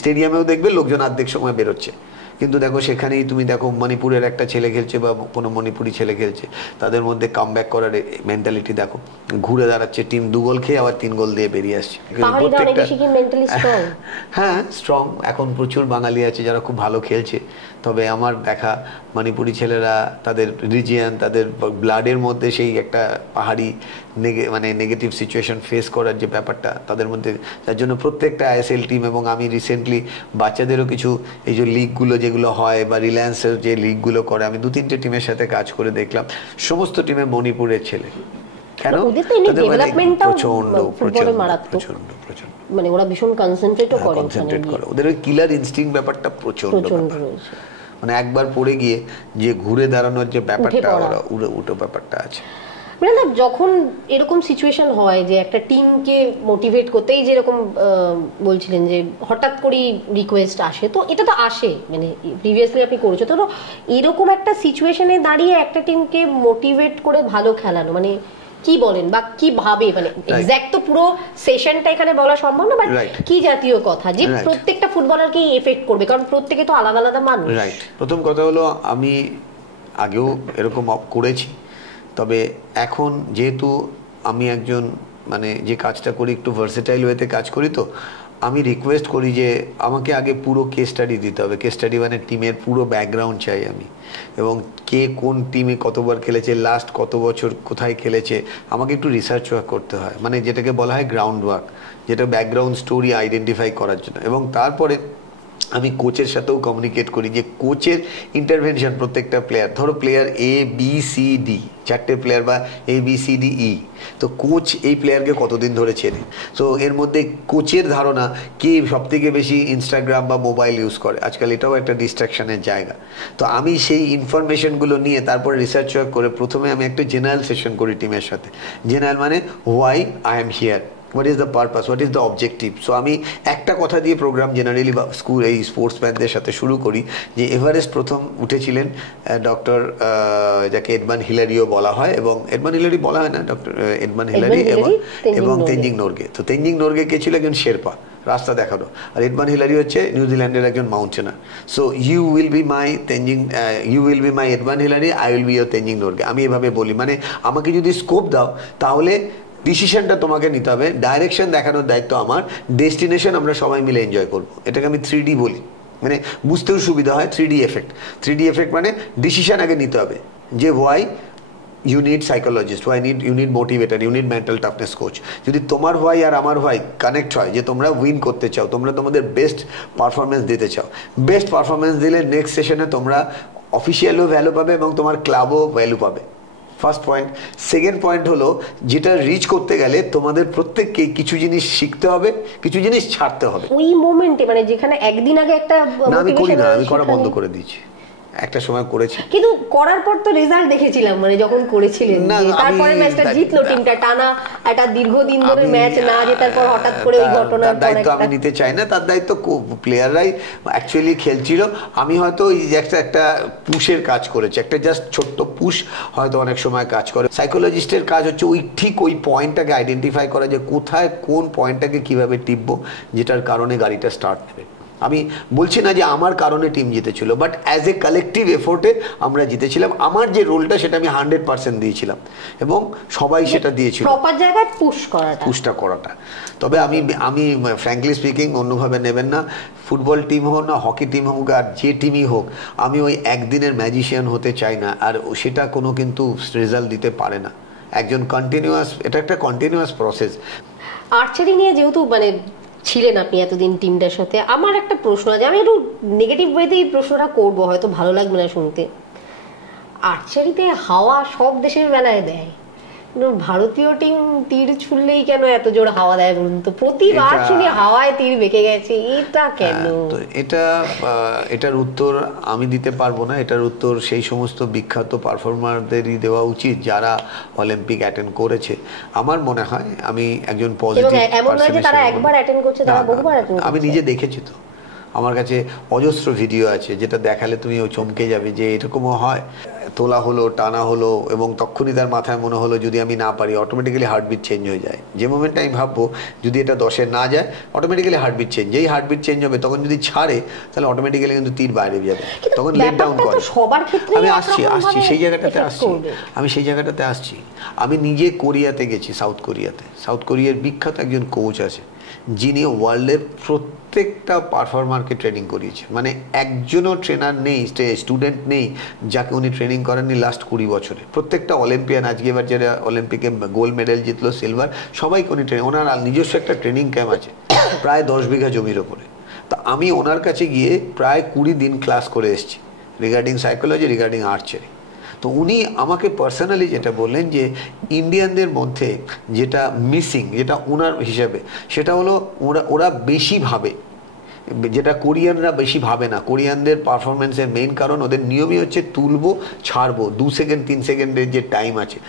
স্টেডিয়ামেও দেখবে লোকজন অর্ধেক সময় বেরোচ্ছে, কিন্তু দেখো সেখানেই তুমি দেখো মণিপুরের একটা ছেলে খেলছে বা কোনো মণিপুরি ছেলে খেলছে, তাদের মধ্যে কামব্যাক করার মেন্টালিটি দেখো, ঘুরে দাঁড়াচ্ছে, টিম 2 গোল খেয়ে আবার 3 গোল দিয়ে বেরিয়ে আসছে। হ্যাঁ, স্ট্রং। এখন প্রচুর বাঙালি আছে যারা খুব ভালো খেলছে, তবে আমার দেখা মণিপুরি ছেলেরা তাদের রিজিয়ান, তাদের ব্লাডের মধ্যে সেই একটা পাহাড়ি মানে নেগেটিভ সিচুয়েশন ফেস করার যে ব্যাপারটা তাদের মধ্যে, যার জন্য প্রত্যেকটা আইএসএল টিম, এবং আমি রিসেন্টলি বাচ্চাদেরও কিছু এই যে লিগগুলো যেগুলো হয় বা রিলায়েন্সের যে লিগগুলো করে, আমি 2-3টে টিমের সাথে কাজ করে দেখলাম সমস্ত টিমে মণিপুরের ছেলে। কেন? মানে ওরা ভীষণ কনসেন্ট্রেট করে, ওদের ওই কিলার ইনস্টিংক্ট ব্যাপারটা প্রচন্ড, মানে একবার পড়ে গিয়ে যে ঘুরে দাঁড়ানোর যে ব্যাপারটা, ওরা উঠে ব্যাপারটা আছে। যখন এরকম সিচুয়েশন হয় যে একটা টিমকে মোটিভেট করতেই, যেরকম বলছিলেন যে হঠাৎ করেই রিকোয়েস্ট আসে, তো এটা তো আসে, মানে প্রিভিয়াসলি আপনি করেছো, তো এরকম একটা সিচুয়েশনে দাঁড়িয়ে একটা টিমকে মোটিভেট করে ভালো খেলানো, মানে কি বলেন বা কি ভাবে, মানে এক্স্যাক্ট তো পুরো সেশনটা এখানে বলা সম্ভব না, বাট কি জাতীয় কথা যে প্রত্যেকটা ফুটবলারকেই এফেক্ট করবে, কারণ প্রত্যেকে তো আলাদা আলাদা মানুষ। রাইট। প্রথম কথা হলো, আমি আগেও এরকম করেছি, তবে এখন যেহেতু আমি একজন মানে যে কাজটা করি একটু ভার্সেটাইল ওয়েতে কাজ করি, তো আমি রিকোয়েস্ট করি যে আমাকে আগে পুরো কেস স্টাডি দিতে হবে। কেস স্টাডি মানে টিমের পুরো ব্যাকগ্রাউন্ড চাই আমি, এবং কে কোন টিমে কতবার খেলেছে, লাস্ট কত বছর কোথায় খেলেছে, আমাকে একটু রিসার্চ ওয়ার্ক করতে হয়, মানে যেটাকে বলা হয় গ্রাউন্ড ওয়ার্ক, যেটা ব্যাকগ্রাউন্ড স্টোরি আইডেন্টিফাই করার জন্য। এবং তারপরে আমি কোচের সাথেও কমিউনিকেট করি যে কোচের ইন্টারভেনশন, প্রত্যেকটা প্লেয়ার, ধরো প্লেয়ার ABCD 4টে প্লেয়ার বা ABCDE, তো কোচ এই প্লেয়ারকে কতদিন ধরে চেনে, তো এর মধ্যে কোচের ধারণা কে সব থেকে বেশি ইনস্টাগ্রাম বা মোবাইল ইউজ করে, আজকাল এটাও একটা ডিস্ট্রাকশনের জায়গা। তো আমি সেই ইনফরমেশনগুলো নিয়ে তারপরে রিসার্চ ওয়ার্ক করে প্রথমে আমি একটা জেনারেল সেশন করি টিমের সাথে। জেনারেল মানে why I am here, what is the purpose, what is the objective. So আমি একটা কথা দিয়ে প্রোগ্রাম জেনারেলি স্কুল এই স্পোর্টসম্যানদের সাথে শুরু করি, যে এভারেস্ট প্রথম উঠেছিলেন ডক্টর, যাকে এডমান্ড হিলারিও বলা হয়, এবং এডমান্ড হিলারি বলা হয় না, ডক্টর এডমান্ড হিলারি এবং তেনজিং নোরগে। তো তেনজিং নোরগে কে ছিল একজন শেরপা, রাস্তা দেখানো, আর এডমান্ড হিলারি হচ্ছে নিউজিল্যান্ডের একজন mountaineer. So you will be my Tenzing, you will be my Edmund Hillary, I will be your Tenzing Norgay. আমি এভাবে বলি, মানে আমাকে যদি স্কোপ দাও তাহলে ডিসিশনটা তোমাকে নিতে হবে, ডাইরেকশন দেখানোর দায়িত্ব আমার, ডেস্টিনেশন আমরা সবাই মিলে এনজয় করবো। এটাকে আমি 3D বলি, মানে বুঝতেও সুবিধা হয়। 3D এফেক্ট, 3D এফেক্ট মানে ডিসিশন আগে নিতে হবে, যে why you need psychologist, you need motivator, you need mental toughness coach. যদি তোমার হোয়াই আর আমার হোয়াই কানেক্ট হয়, যে তোমরা উইন করতে চাও, তোমরা তোমাদের বেস্ট পারফরমেন্স দিতে চাও, বেস্ট পারফরমেন্স দিলে নেক্সট সেশনে তোমরা অফিসিয়ালও ভ্যালু পাবে এবং তোমার ক্লাবও ভ্যালু পাবে। First point. সেকেন্ড পয়েন্ট হলো, যেটা রিচ করতে গেলে তোমাদের প্রত্যেককে কিছু জিনিস শিখতে হবে, কিছু জিনিস ছাড়তে হবে। ওই মোমেন্টে, মানে যেখানে একদিন আগে একটা, না আমি করি না, আমি করা বন্ধ করে দিয়েছি, একটা সময় করেছি, কিন্তু করার পর তো রেজাল্ট দেখেছিলাম, মানে যখন করেছিলেন তারপরে ম্যাচটা জিতলো টিমটা, টানা একটা দীর্ঘদিন ধরে ম্যাচ না জেতার পর হঠাৎ করে ওই ঘটনার পর দায়িত্ব আমি নিতে চাই না, তার দায়িত্ব প্লেয়াররাই অ্যাকচুয়ালি খেলছিল। আমি হয়তো ওই একটা পুশের কাজ করেছি, একটা জাস্ট ছোট্ট পুশ হয়তো অনেক সময় কাজ করে। সাইকোলজিস্টের কাজ হচ্ছে ওই ঠিক ওই পয়েন্টটাকে আইডেন্টিফাই করা, যে কোথায় কোন পয়েন্টটাকে কিভাবে টিপবো, যেটার কারণে গাড়িটা স্টার্ট নেবে। আমি বলছি না যে আমার কারণে টিম জিতেছিল, বাট অ্যাজ এ কালেকটিভ এফোর্টে আমরা জিতেছিলাম। আমার যে রোলটা সেটা আমি 100% দিয়েছিলাম, এবং সবাই সেটা দিয়েছিল, প্রপার জায়গায় পুশটা করাটা। তবে আমি ফ্র্যাঙ্কলি স্পিকিং, অন্যভাবে নেবেন না, ফুটবল টিম হোক না হকি টিম হোক আর যে টিমই হোক, আমি ওই একদিনের ম্যাজিশিয়ান হতে চাই না, আর সেটা কোনো কিন্তু রেজাল্ট দিতে পারে না। একজন কন্টিনিউয়াস, এটা একটা কন্টিনিউয়াস প্রসেস। আর্চারি নিয়ে যেহেতু মানে ছিলেন আপনি এতদিন টিমটার সাথে, আমার একটা প্রশ্ন আছে, আমি একটু নেগেটিভ ওয়েতে এই প্রশ্নটা করবো, হয়তো ভালো লাগবে না শুনতে। আর্চারিতে হাওয়া সব দেশের বেলায় দেয়, ভারতীয় টিম তীর ছুড়লেই কেন এত জোর হাওয়া দেয় বলুন তো? প্রতিবার শুনি হাওয়ায় তীর বেঁকে গেছে, এটা কেন? এটার উত্তর আমি দিতে পারবো না। এটার উত্তর সেই সমস্ত বিখ্যাত পারফর্মারদেরই দেওয়া উচিত যারা অলিম্পিক অ্যাটেন্ড করেছে। আমার মনে হয়, আমি একজন পজিটিভ, এমন নয় যে তারা একবার অ্যাটেন্ড করছে, তারা বহুবার অ্যাটেন্ড করছে। আমি নিজে দেখেছি তো, আমার কাছে অজস্র ভিডিও আছে যেটা দেখালে তুমি চমকে যাবে যে এরকমও হয়। তোলা হলো, টানা হলো, এবং তখনই তার মাথায় মনে হলো যদি আমি না পারি, অটোমেটিক্যালি হার্টবিট চেঞ্জ হয়ে যায়। যে মোমেন্টে আমি ভাববো যদি এটা 10-এ না যায়, অটোমেটিক্যালি হার্টবিট চেঞ্জ, যেই হার্টবিট চেঞ্জ হবে তখন যদি ছাড়ে তাহলে অটোমেটিক্যালি কিন্তু তীর বাইরে যাবে, তখন লেট ডাউন করে। আমি আসছি সেই জায়গাটাতে আসছি। আমি নিজে কোরিয়াতে গেছি, সাউথ কোরিয়ার বিখ্যাত একজন কোচ আছে যিনি ওয়ার্ল্ডের প্রত্যেকটা পারফর্মারকে ট্রেনিং করিয়েছে। মানে একজনও ট্রেনার নেই, স্টুডেন্ট নেই যাকে উনি ট্রেনিং করেননি লাস্ট 20 বছরে। প্রত্যেকটা অলিম্পিয়ান, আজকে এবার যারা অলিম্পিকে গোল্ড মেডেল জিতলো, সিলভার, সবাইকে উনি ট্রেনিং, ওনার নিজস্ব একটা ট্রেনিং ক্যাম্প আছে প্রায় 10 বিঘা জমির ওপরে। তা আমি ওনার কাছে গিয়ে প্রায় 20 দিন ক্লাস করে এসেছি রিগার্ডিং সাইকোলজি, রিগার্ডিং আর্চারি। তো উনি আমাকে পার্সোনালি যেটা বললেন যে ইন্ডিয়ানদের মধ্যে যেটা মিসিং, যেটা ওনার হিসাবে, সেটা হলো ওরা বেশি ভাবে, যেটা কোরিয়ানরা বেশি ভাবে না। কোরিয়ানদের পারফরমেন্সের মেইন কারণ ওদের নিয়মই হচ্ছে তুলবো ছাড়বো, 2 সেকেন্ড 3 সেকেন্ডের যে টাইম আছে।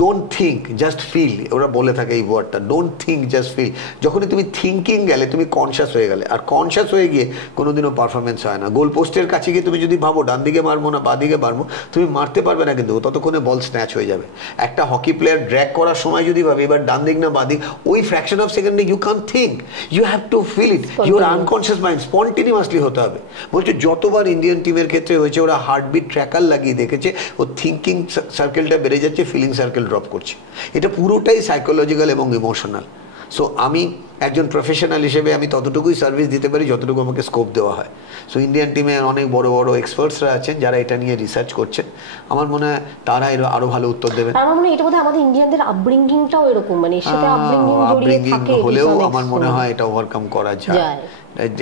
ডোন্ট থিঙ্ক, জাস্ট ফিল, ওরা বলে থাকে এই ওয়ার্ডটা, ডোন্ট থিঙ্ক, জাস্ট ফিল। যখনই তুমি থিঙ্কিং গেলে তুমি কনশাস হয়ে গেলে, আর কনশাস হয়ে গিয়ে কোনোদিনও পারফরমেন্স হয় না। গোল পোস্টের কাছে গিয়ে তুমি যদি ভাবো ডান দিকে মারবো না বা দিকে মারবো, তুমি মারতে পারবে না, কিন্তু ততক্ষণে বল স্ন্যাচ হয়ে যাবে। একটা হকি প্লেয়ার ড্র্যাগ করার সময় যদি ভাবে এবার ডান দিক না বা দিক, ওই ফ্র্যাকশন অফ সেকেন্ডে you can think, you have to feel it, your unconscious mind, spontaneously হতে হবে। বলছে যতবার ইন্ডিয়ান টিমের ক্ষেত্রে হয়েছে, ওরা হার্টবিট ট্র্যাকার লাগিয়ে দেখেছে, ও থিঙ্কিং সার্কেলটা বেড়ে যাচ্ছে, ফিলিং সার্কেল ড্রপ করছে। এটা পুরোটাই সাইকোলজিক্যাল এবং ইমোশনাল। সো আমি একজন প্রফেশনাল হিসেবে আমি ততটুকুই সার্ভিস দিতে পারি যতটুকু আমাকে স্কোপ দেওয়া হয়। সো ইন্ডিয়ান টিমে অনেক বড় বড় এক্সপার্টসরা আছেন যারা এটা নিয়ে রিসার্চ করছেন, আমার মনে হয় তারা আরো ভালো উত্তর দেবেন। আমার মনে হয় এটা বোধহয় আমাদের ইন্ডিয়ানদের আপব্রিঙ্গিংটাও এরকম, মানে সাথে আপব্রিঙ্গিং জড়িয়ে থাকে, হলেও আমার মনে হয় এটা ওভারকাম করা যায়।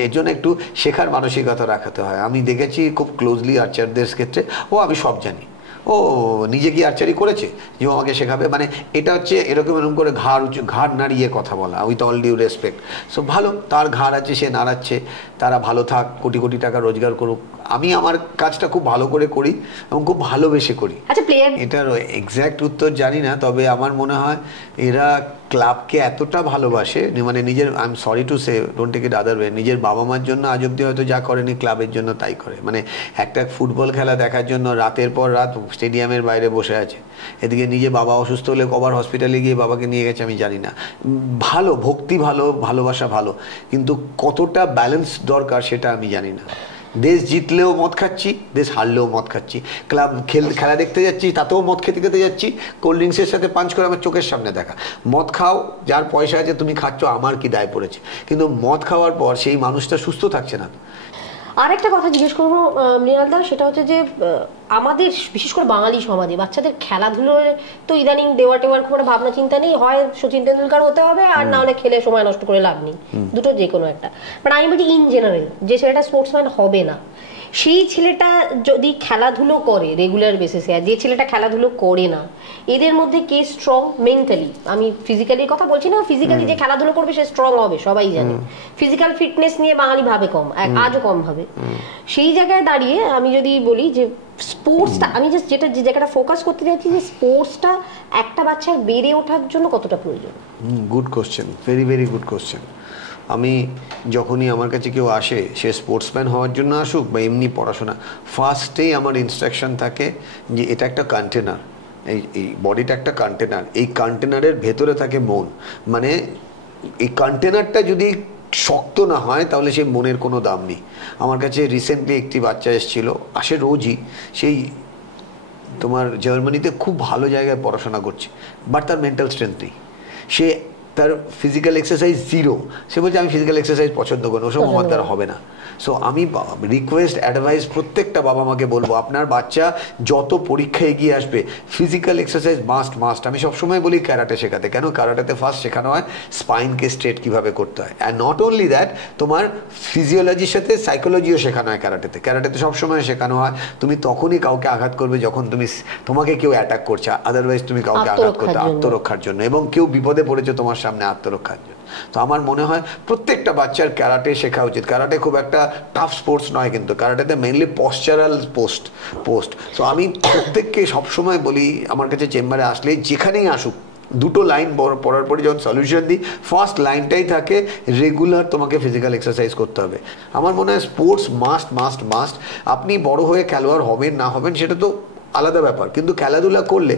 এর জন্য একটু শেখার মানসিকতা রাখাতে হয়। আমি দেখেছি খুব ক্লোজলি আর্চারদের ক্ষেত্রে, আমি সব জানি, ও নিজে কি আর্চারি করেছে যে আমাকে শেখাবে, মানে এটা হচ্ছে এরকম করে ঘাড় নাড়িয়ে কথা বলা, with all due respect. So ভালো, তার ঘাড় আছে, সে নাড়াচ্ছে, তারা ভালো থাক, কোটি কোটি টাকা রোজগার করুক। আমি আমার কাজটা খুব ভালো করে করি এবং খুব ভালোবেসে করি। এটার এক্স্যাক্ট উত্তর জানি না, তবে আমার মনে হয় এরা ক্লাবকে এতটা ভালোবাসে, মানে নিজের, I am sorry to say, don't take it other way, নিজের বাবা মার জন্য আজ অব্দি হয়তো যা করেনি ক্লাবের জন্য তাই করে। মানে একটা ফুটবল খেলা দেখার জন্য রাতের পর রাত স্টেডিয়ামের বাইরে বসে আছে, এদিকে নিজে বাবা অসুস্থ হলে কবার হসপিটালে গিয়ে বাবাকে নিয়ে গেছে আমি জানি না। ভালো, ভক্তি ভালো, ভালোবাসা ভালো, কিন্তু কতটা ব্যালেন্স দরকার সেটা আমি জানি না। দেশ জিতলেও মদ খাচ্ছি, দেশ হারলেও মদ খাচ্ছি, ক্লাব খেলা দেখতে যাচ্ছি তাতেও মদ খেতে খেতে যাচ্ছি, কোল্ড ড্রিঙ্কসের সাথে পাঞ্চ করে আমার চোখের সামনে দেখা। মদ খাও, যার পয়সা আছে তুমি খাচ্ছ, আমার কি দায় পড়েছে, কিন্তু মদ খাওয়ার পর সেই মানুষটা সুস্থ থাকছে না। আর একটা কথা জিজ্ঞেস করবো মৃণাল দা, সেটা হচ্ছে যে আমাদের বিশেষ করে বাঙালি সমাজে বাচ্চাদের খেলাধুলোর তো ইদানিং দেওয়া টেওয়ার খুব একটা ভাবনা চিন্তা নেই, হয় সচিন তেন্ডুলকার হতে হবে আর না হলে খেলে সময় নষ্ট করে লাভ নেই, দুটো যে কোনো একটা। বাট আমি বলছি ইন জেনারেল, যে ছেলেটা স্পোর্টসম্যান হবে না, সেই ছেলেটা যদি খেলাধুলো করে রেগুলার বেসিসে, আর যে ছেলেটা খেলাধুলো করে না, এদের মধ্যে কে স্ট্রং মেন্টালি? আমি ফিজিক্যালির কথা বলছি না, ফিজিক্যালি যে খেলাধুলো করবে সে স্ট্রং হবে সবাই জানে, ফিজিক্যাল ফিটনেস নিয়ে বাঙালি ভাবে কম, আজও কম ভাবে। সেই জায়গায় দাঁড়িয়ে আমি যদি বলি যে স্পোর্টসটা, আমি জাস্ট যেটা যে জায়গাটা ফোকাস করতে চাইছি, যে স্পোর্টসটা একটা বাচ্চার বেড়ে ওঠার জন্য কতটা প্রয়োজন? Good question, very very good question. আমি যখনই আমার কাছে কেউ আসে, সে স্পোর্টসম্যান হওয়ার জন্য আসুক বা এমনি পড়াশোনা, ফার্স্টেই আমার ইনস্ট্রাকশন থাকে যে এটা একটা কন্টেনার, এই বডিটা একটা কন্টেনার, এই কন্টেনারের ভেতরে থাকে মন। মানে এই কন্টেনারটা যদি শক্ত না হয় তাহলে সেই মনের কোনো দাম নেই। আমার কাছে রিসেন্টলি একটি বাচ্চা এসেছিল, আসে রোজই, সেই তোমার জার্মানিতে খুব ভালো জায়গায় পড়াশোনা করছে, বাট তার মেন্টাল স্ট্রেংথ নেই। সে তার ফিজিক্যাল এক্সারসাইজ 0, সে বলছে আমি ফিজিক্যাল এক্সারসাইজ পছন্দ করি, ওসব আমার দ্বারা হবে না। সো আমি রিকোয়েস্ট অ্যাডভাইস প্রত্যেকটা বাবা মাকে বলবো, আপনার বাচ্চা যত পরীক্ষা এগিয়ে আসবে ফিজিক্যাল এক্সারসাইজ মাস্ট। আমি সবসময় বলি ক্যারাটে শেখাতে, কেন ক্যারাটেতে ফার্স্ট শেখানো হয় স্পাইনকে স্ট্রেট কীভাবে করতে হয়, অ্যান্ড নট অনলি দ্যাট, তোমার ফিজিওলজির সাথে সাইকোলজিও শেখানো হয় ক্যারাটেতে সবসময় শেখানো হয় তুমি তখনই কাউকে আঘাত করবে যখন তোমাকে কেউ অ্যাটাক করছে, আদারওয়াইজ তুমি কাউকে আঘাত করতে আত্মরক্ষার জন্য, এবং কেউ বিপদে পড়েছে তোমার সামনে আত্মরক্ষার জন্য। তো আমার মনে হয় প্রত্যেকটা বাচ্চার ক্যারাটে শেখা উচিত। ক্যারাটে খুব একটা টাফ স্পোর্টস নয়, কিন্তু ক্যারাটেতে মেইনলি পশ্চারাল পোস্ট। সো আমি প্রত্যেককে সবসময় বলি, আমার কাছে চেম্বারে আসলে যেখানেই আসুক, দুটো লাইন পড়ার পরে যখন সলিউশন দিই, ফার্স্ট লাইনটাই থাকে রেগুলার তোমাকে ফিজিক্যাল এক্সারসাইজ করতে হবে। আমার মনে হয় স্পোর্টস মাস্ট। আপনি বড় হয়ে খেলোয়াড় হবেন না হবেন সেটা তো আলাদা ব্যাপার, কিন্তু খেলাধুলা করলে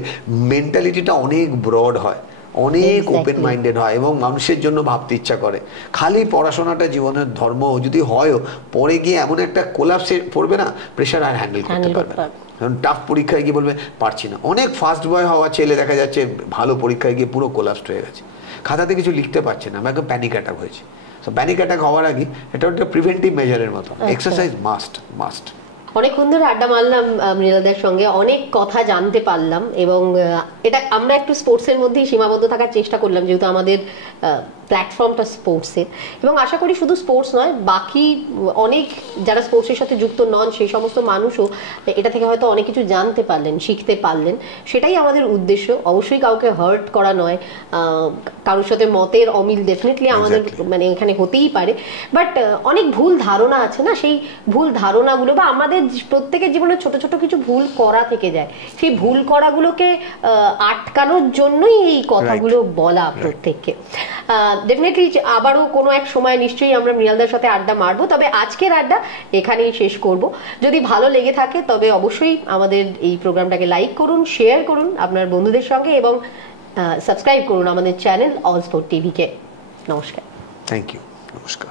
মেন্টালিটিটা অনেক ব্রড হয়, অনেক ওপেন মাইন্ডেড হয়, এবং মানুষের জন্য ভাবতে ইচ্ছা করে। খালি পড়াশোনাটা জীবনের ধর্ম যদি হয়ও, পরে গিয়ে এমন একটা কোলাপসে পড়বে না, প্রেশার আর হ্যান্ডেল করতে পারবে না। কারণ টাফ পরীক্ষায় গিয়ে বলবে পারছি না। অনেক ফার্স্ট বয় হওয়া ছেলে দেখা যাচ্ছে ভালো পরীক্ষায় গিয়ে পুরো কোলাপসড হয়ে গেছে, খাতাতে কিছু লিখতে পারছে না, আমাকে প্যানিক অ্যাটাক হয়েছে। সো প্যানিক অ্যাটাক হওয়ার আগে এটা একটা প্রিভেন্টিভ মেজারের মতো, এক্সারসাইজ মাস্ট। অনেকক্ষণ ধরে আড্ডা মারলাম মৃণালদার সঙ্গে, অনেক কথা জানতে পারলাম, এবং এটা আমরা একটু স্পোর্টসের মধ্যেই সীমাবদ্ধ থাকার চেষ্টা করলাম, যেহেতু আমাদের প্ল্যাটফর্মটা স্পোর্টসের, এবং আশা করি শুধু স্পোর্টস নয়, বাকি অনেক যারা স্পোর্টসের সাথে যুক্ত নন সেই সমস্ত মানুষও এটা থেকে হয়তো অনেক কিছু জানতে পারলেন, শিখতে পারলেন। সেটাই আমাদের উদ্দেশ্য। অবশ্যই কাউকে হার্ট করা নয়, কারোর সাথে মতের অমিল ডেফিনেটলি আমাদের মানে এখানে হতেই পারে, বাট অনেক ভুল ধারণা আছে না, সেই ভুল ধারণাগুলো বা আমাদের প্রত্যেকের জীবনে ছোট ছোট কিছু ভুল করা থেকে যায়, সেই ভুল করাগুলোকে আটকানোর জন্যই এই কথাগুলো বলা প্রত্যেককে। ডেফিনেটলি আবারও কোনো এক সময় নিশ্চয়ই আমরা মৃণালদার সাথে আড্ডা মারবো, তবে আজকের আড্ডা এখানেই শেষ করব। যদি ভালো লেগে থাকে তবে অবশ্যই আমাদের এই প্রোগ্রামটাকে লাইক করুন, শেয়ার করুন আপনার বন্ধুদের সঙ্গে, এবং সাবস্ক্রাইব করুন আমাদের চ্যানেল অল স্পোর্ট টিভিকে। নমস্কার। Thank you. নমস্কার।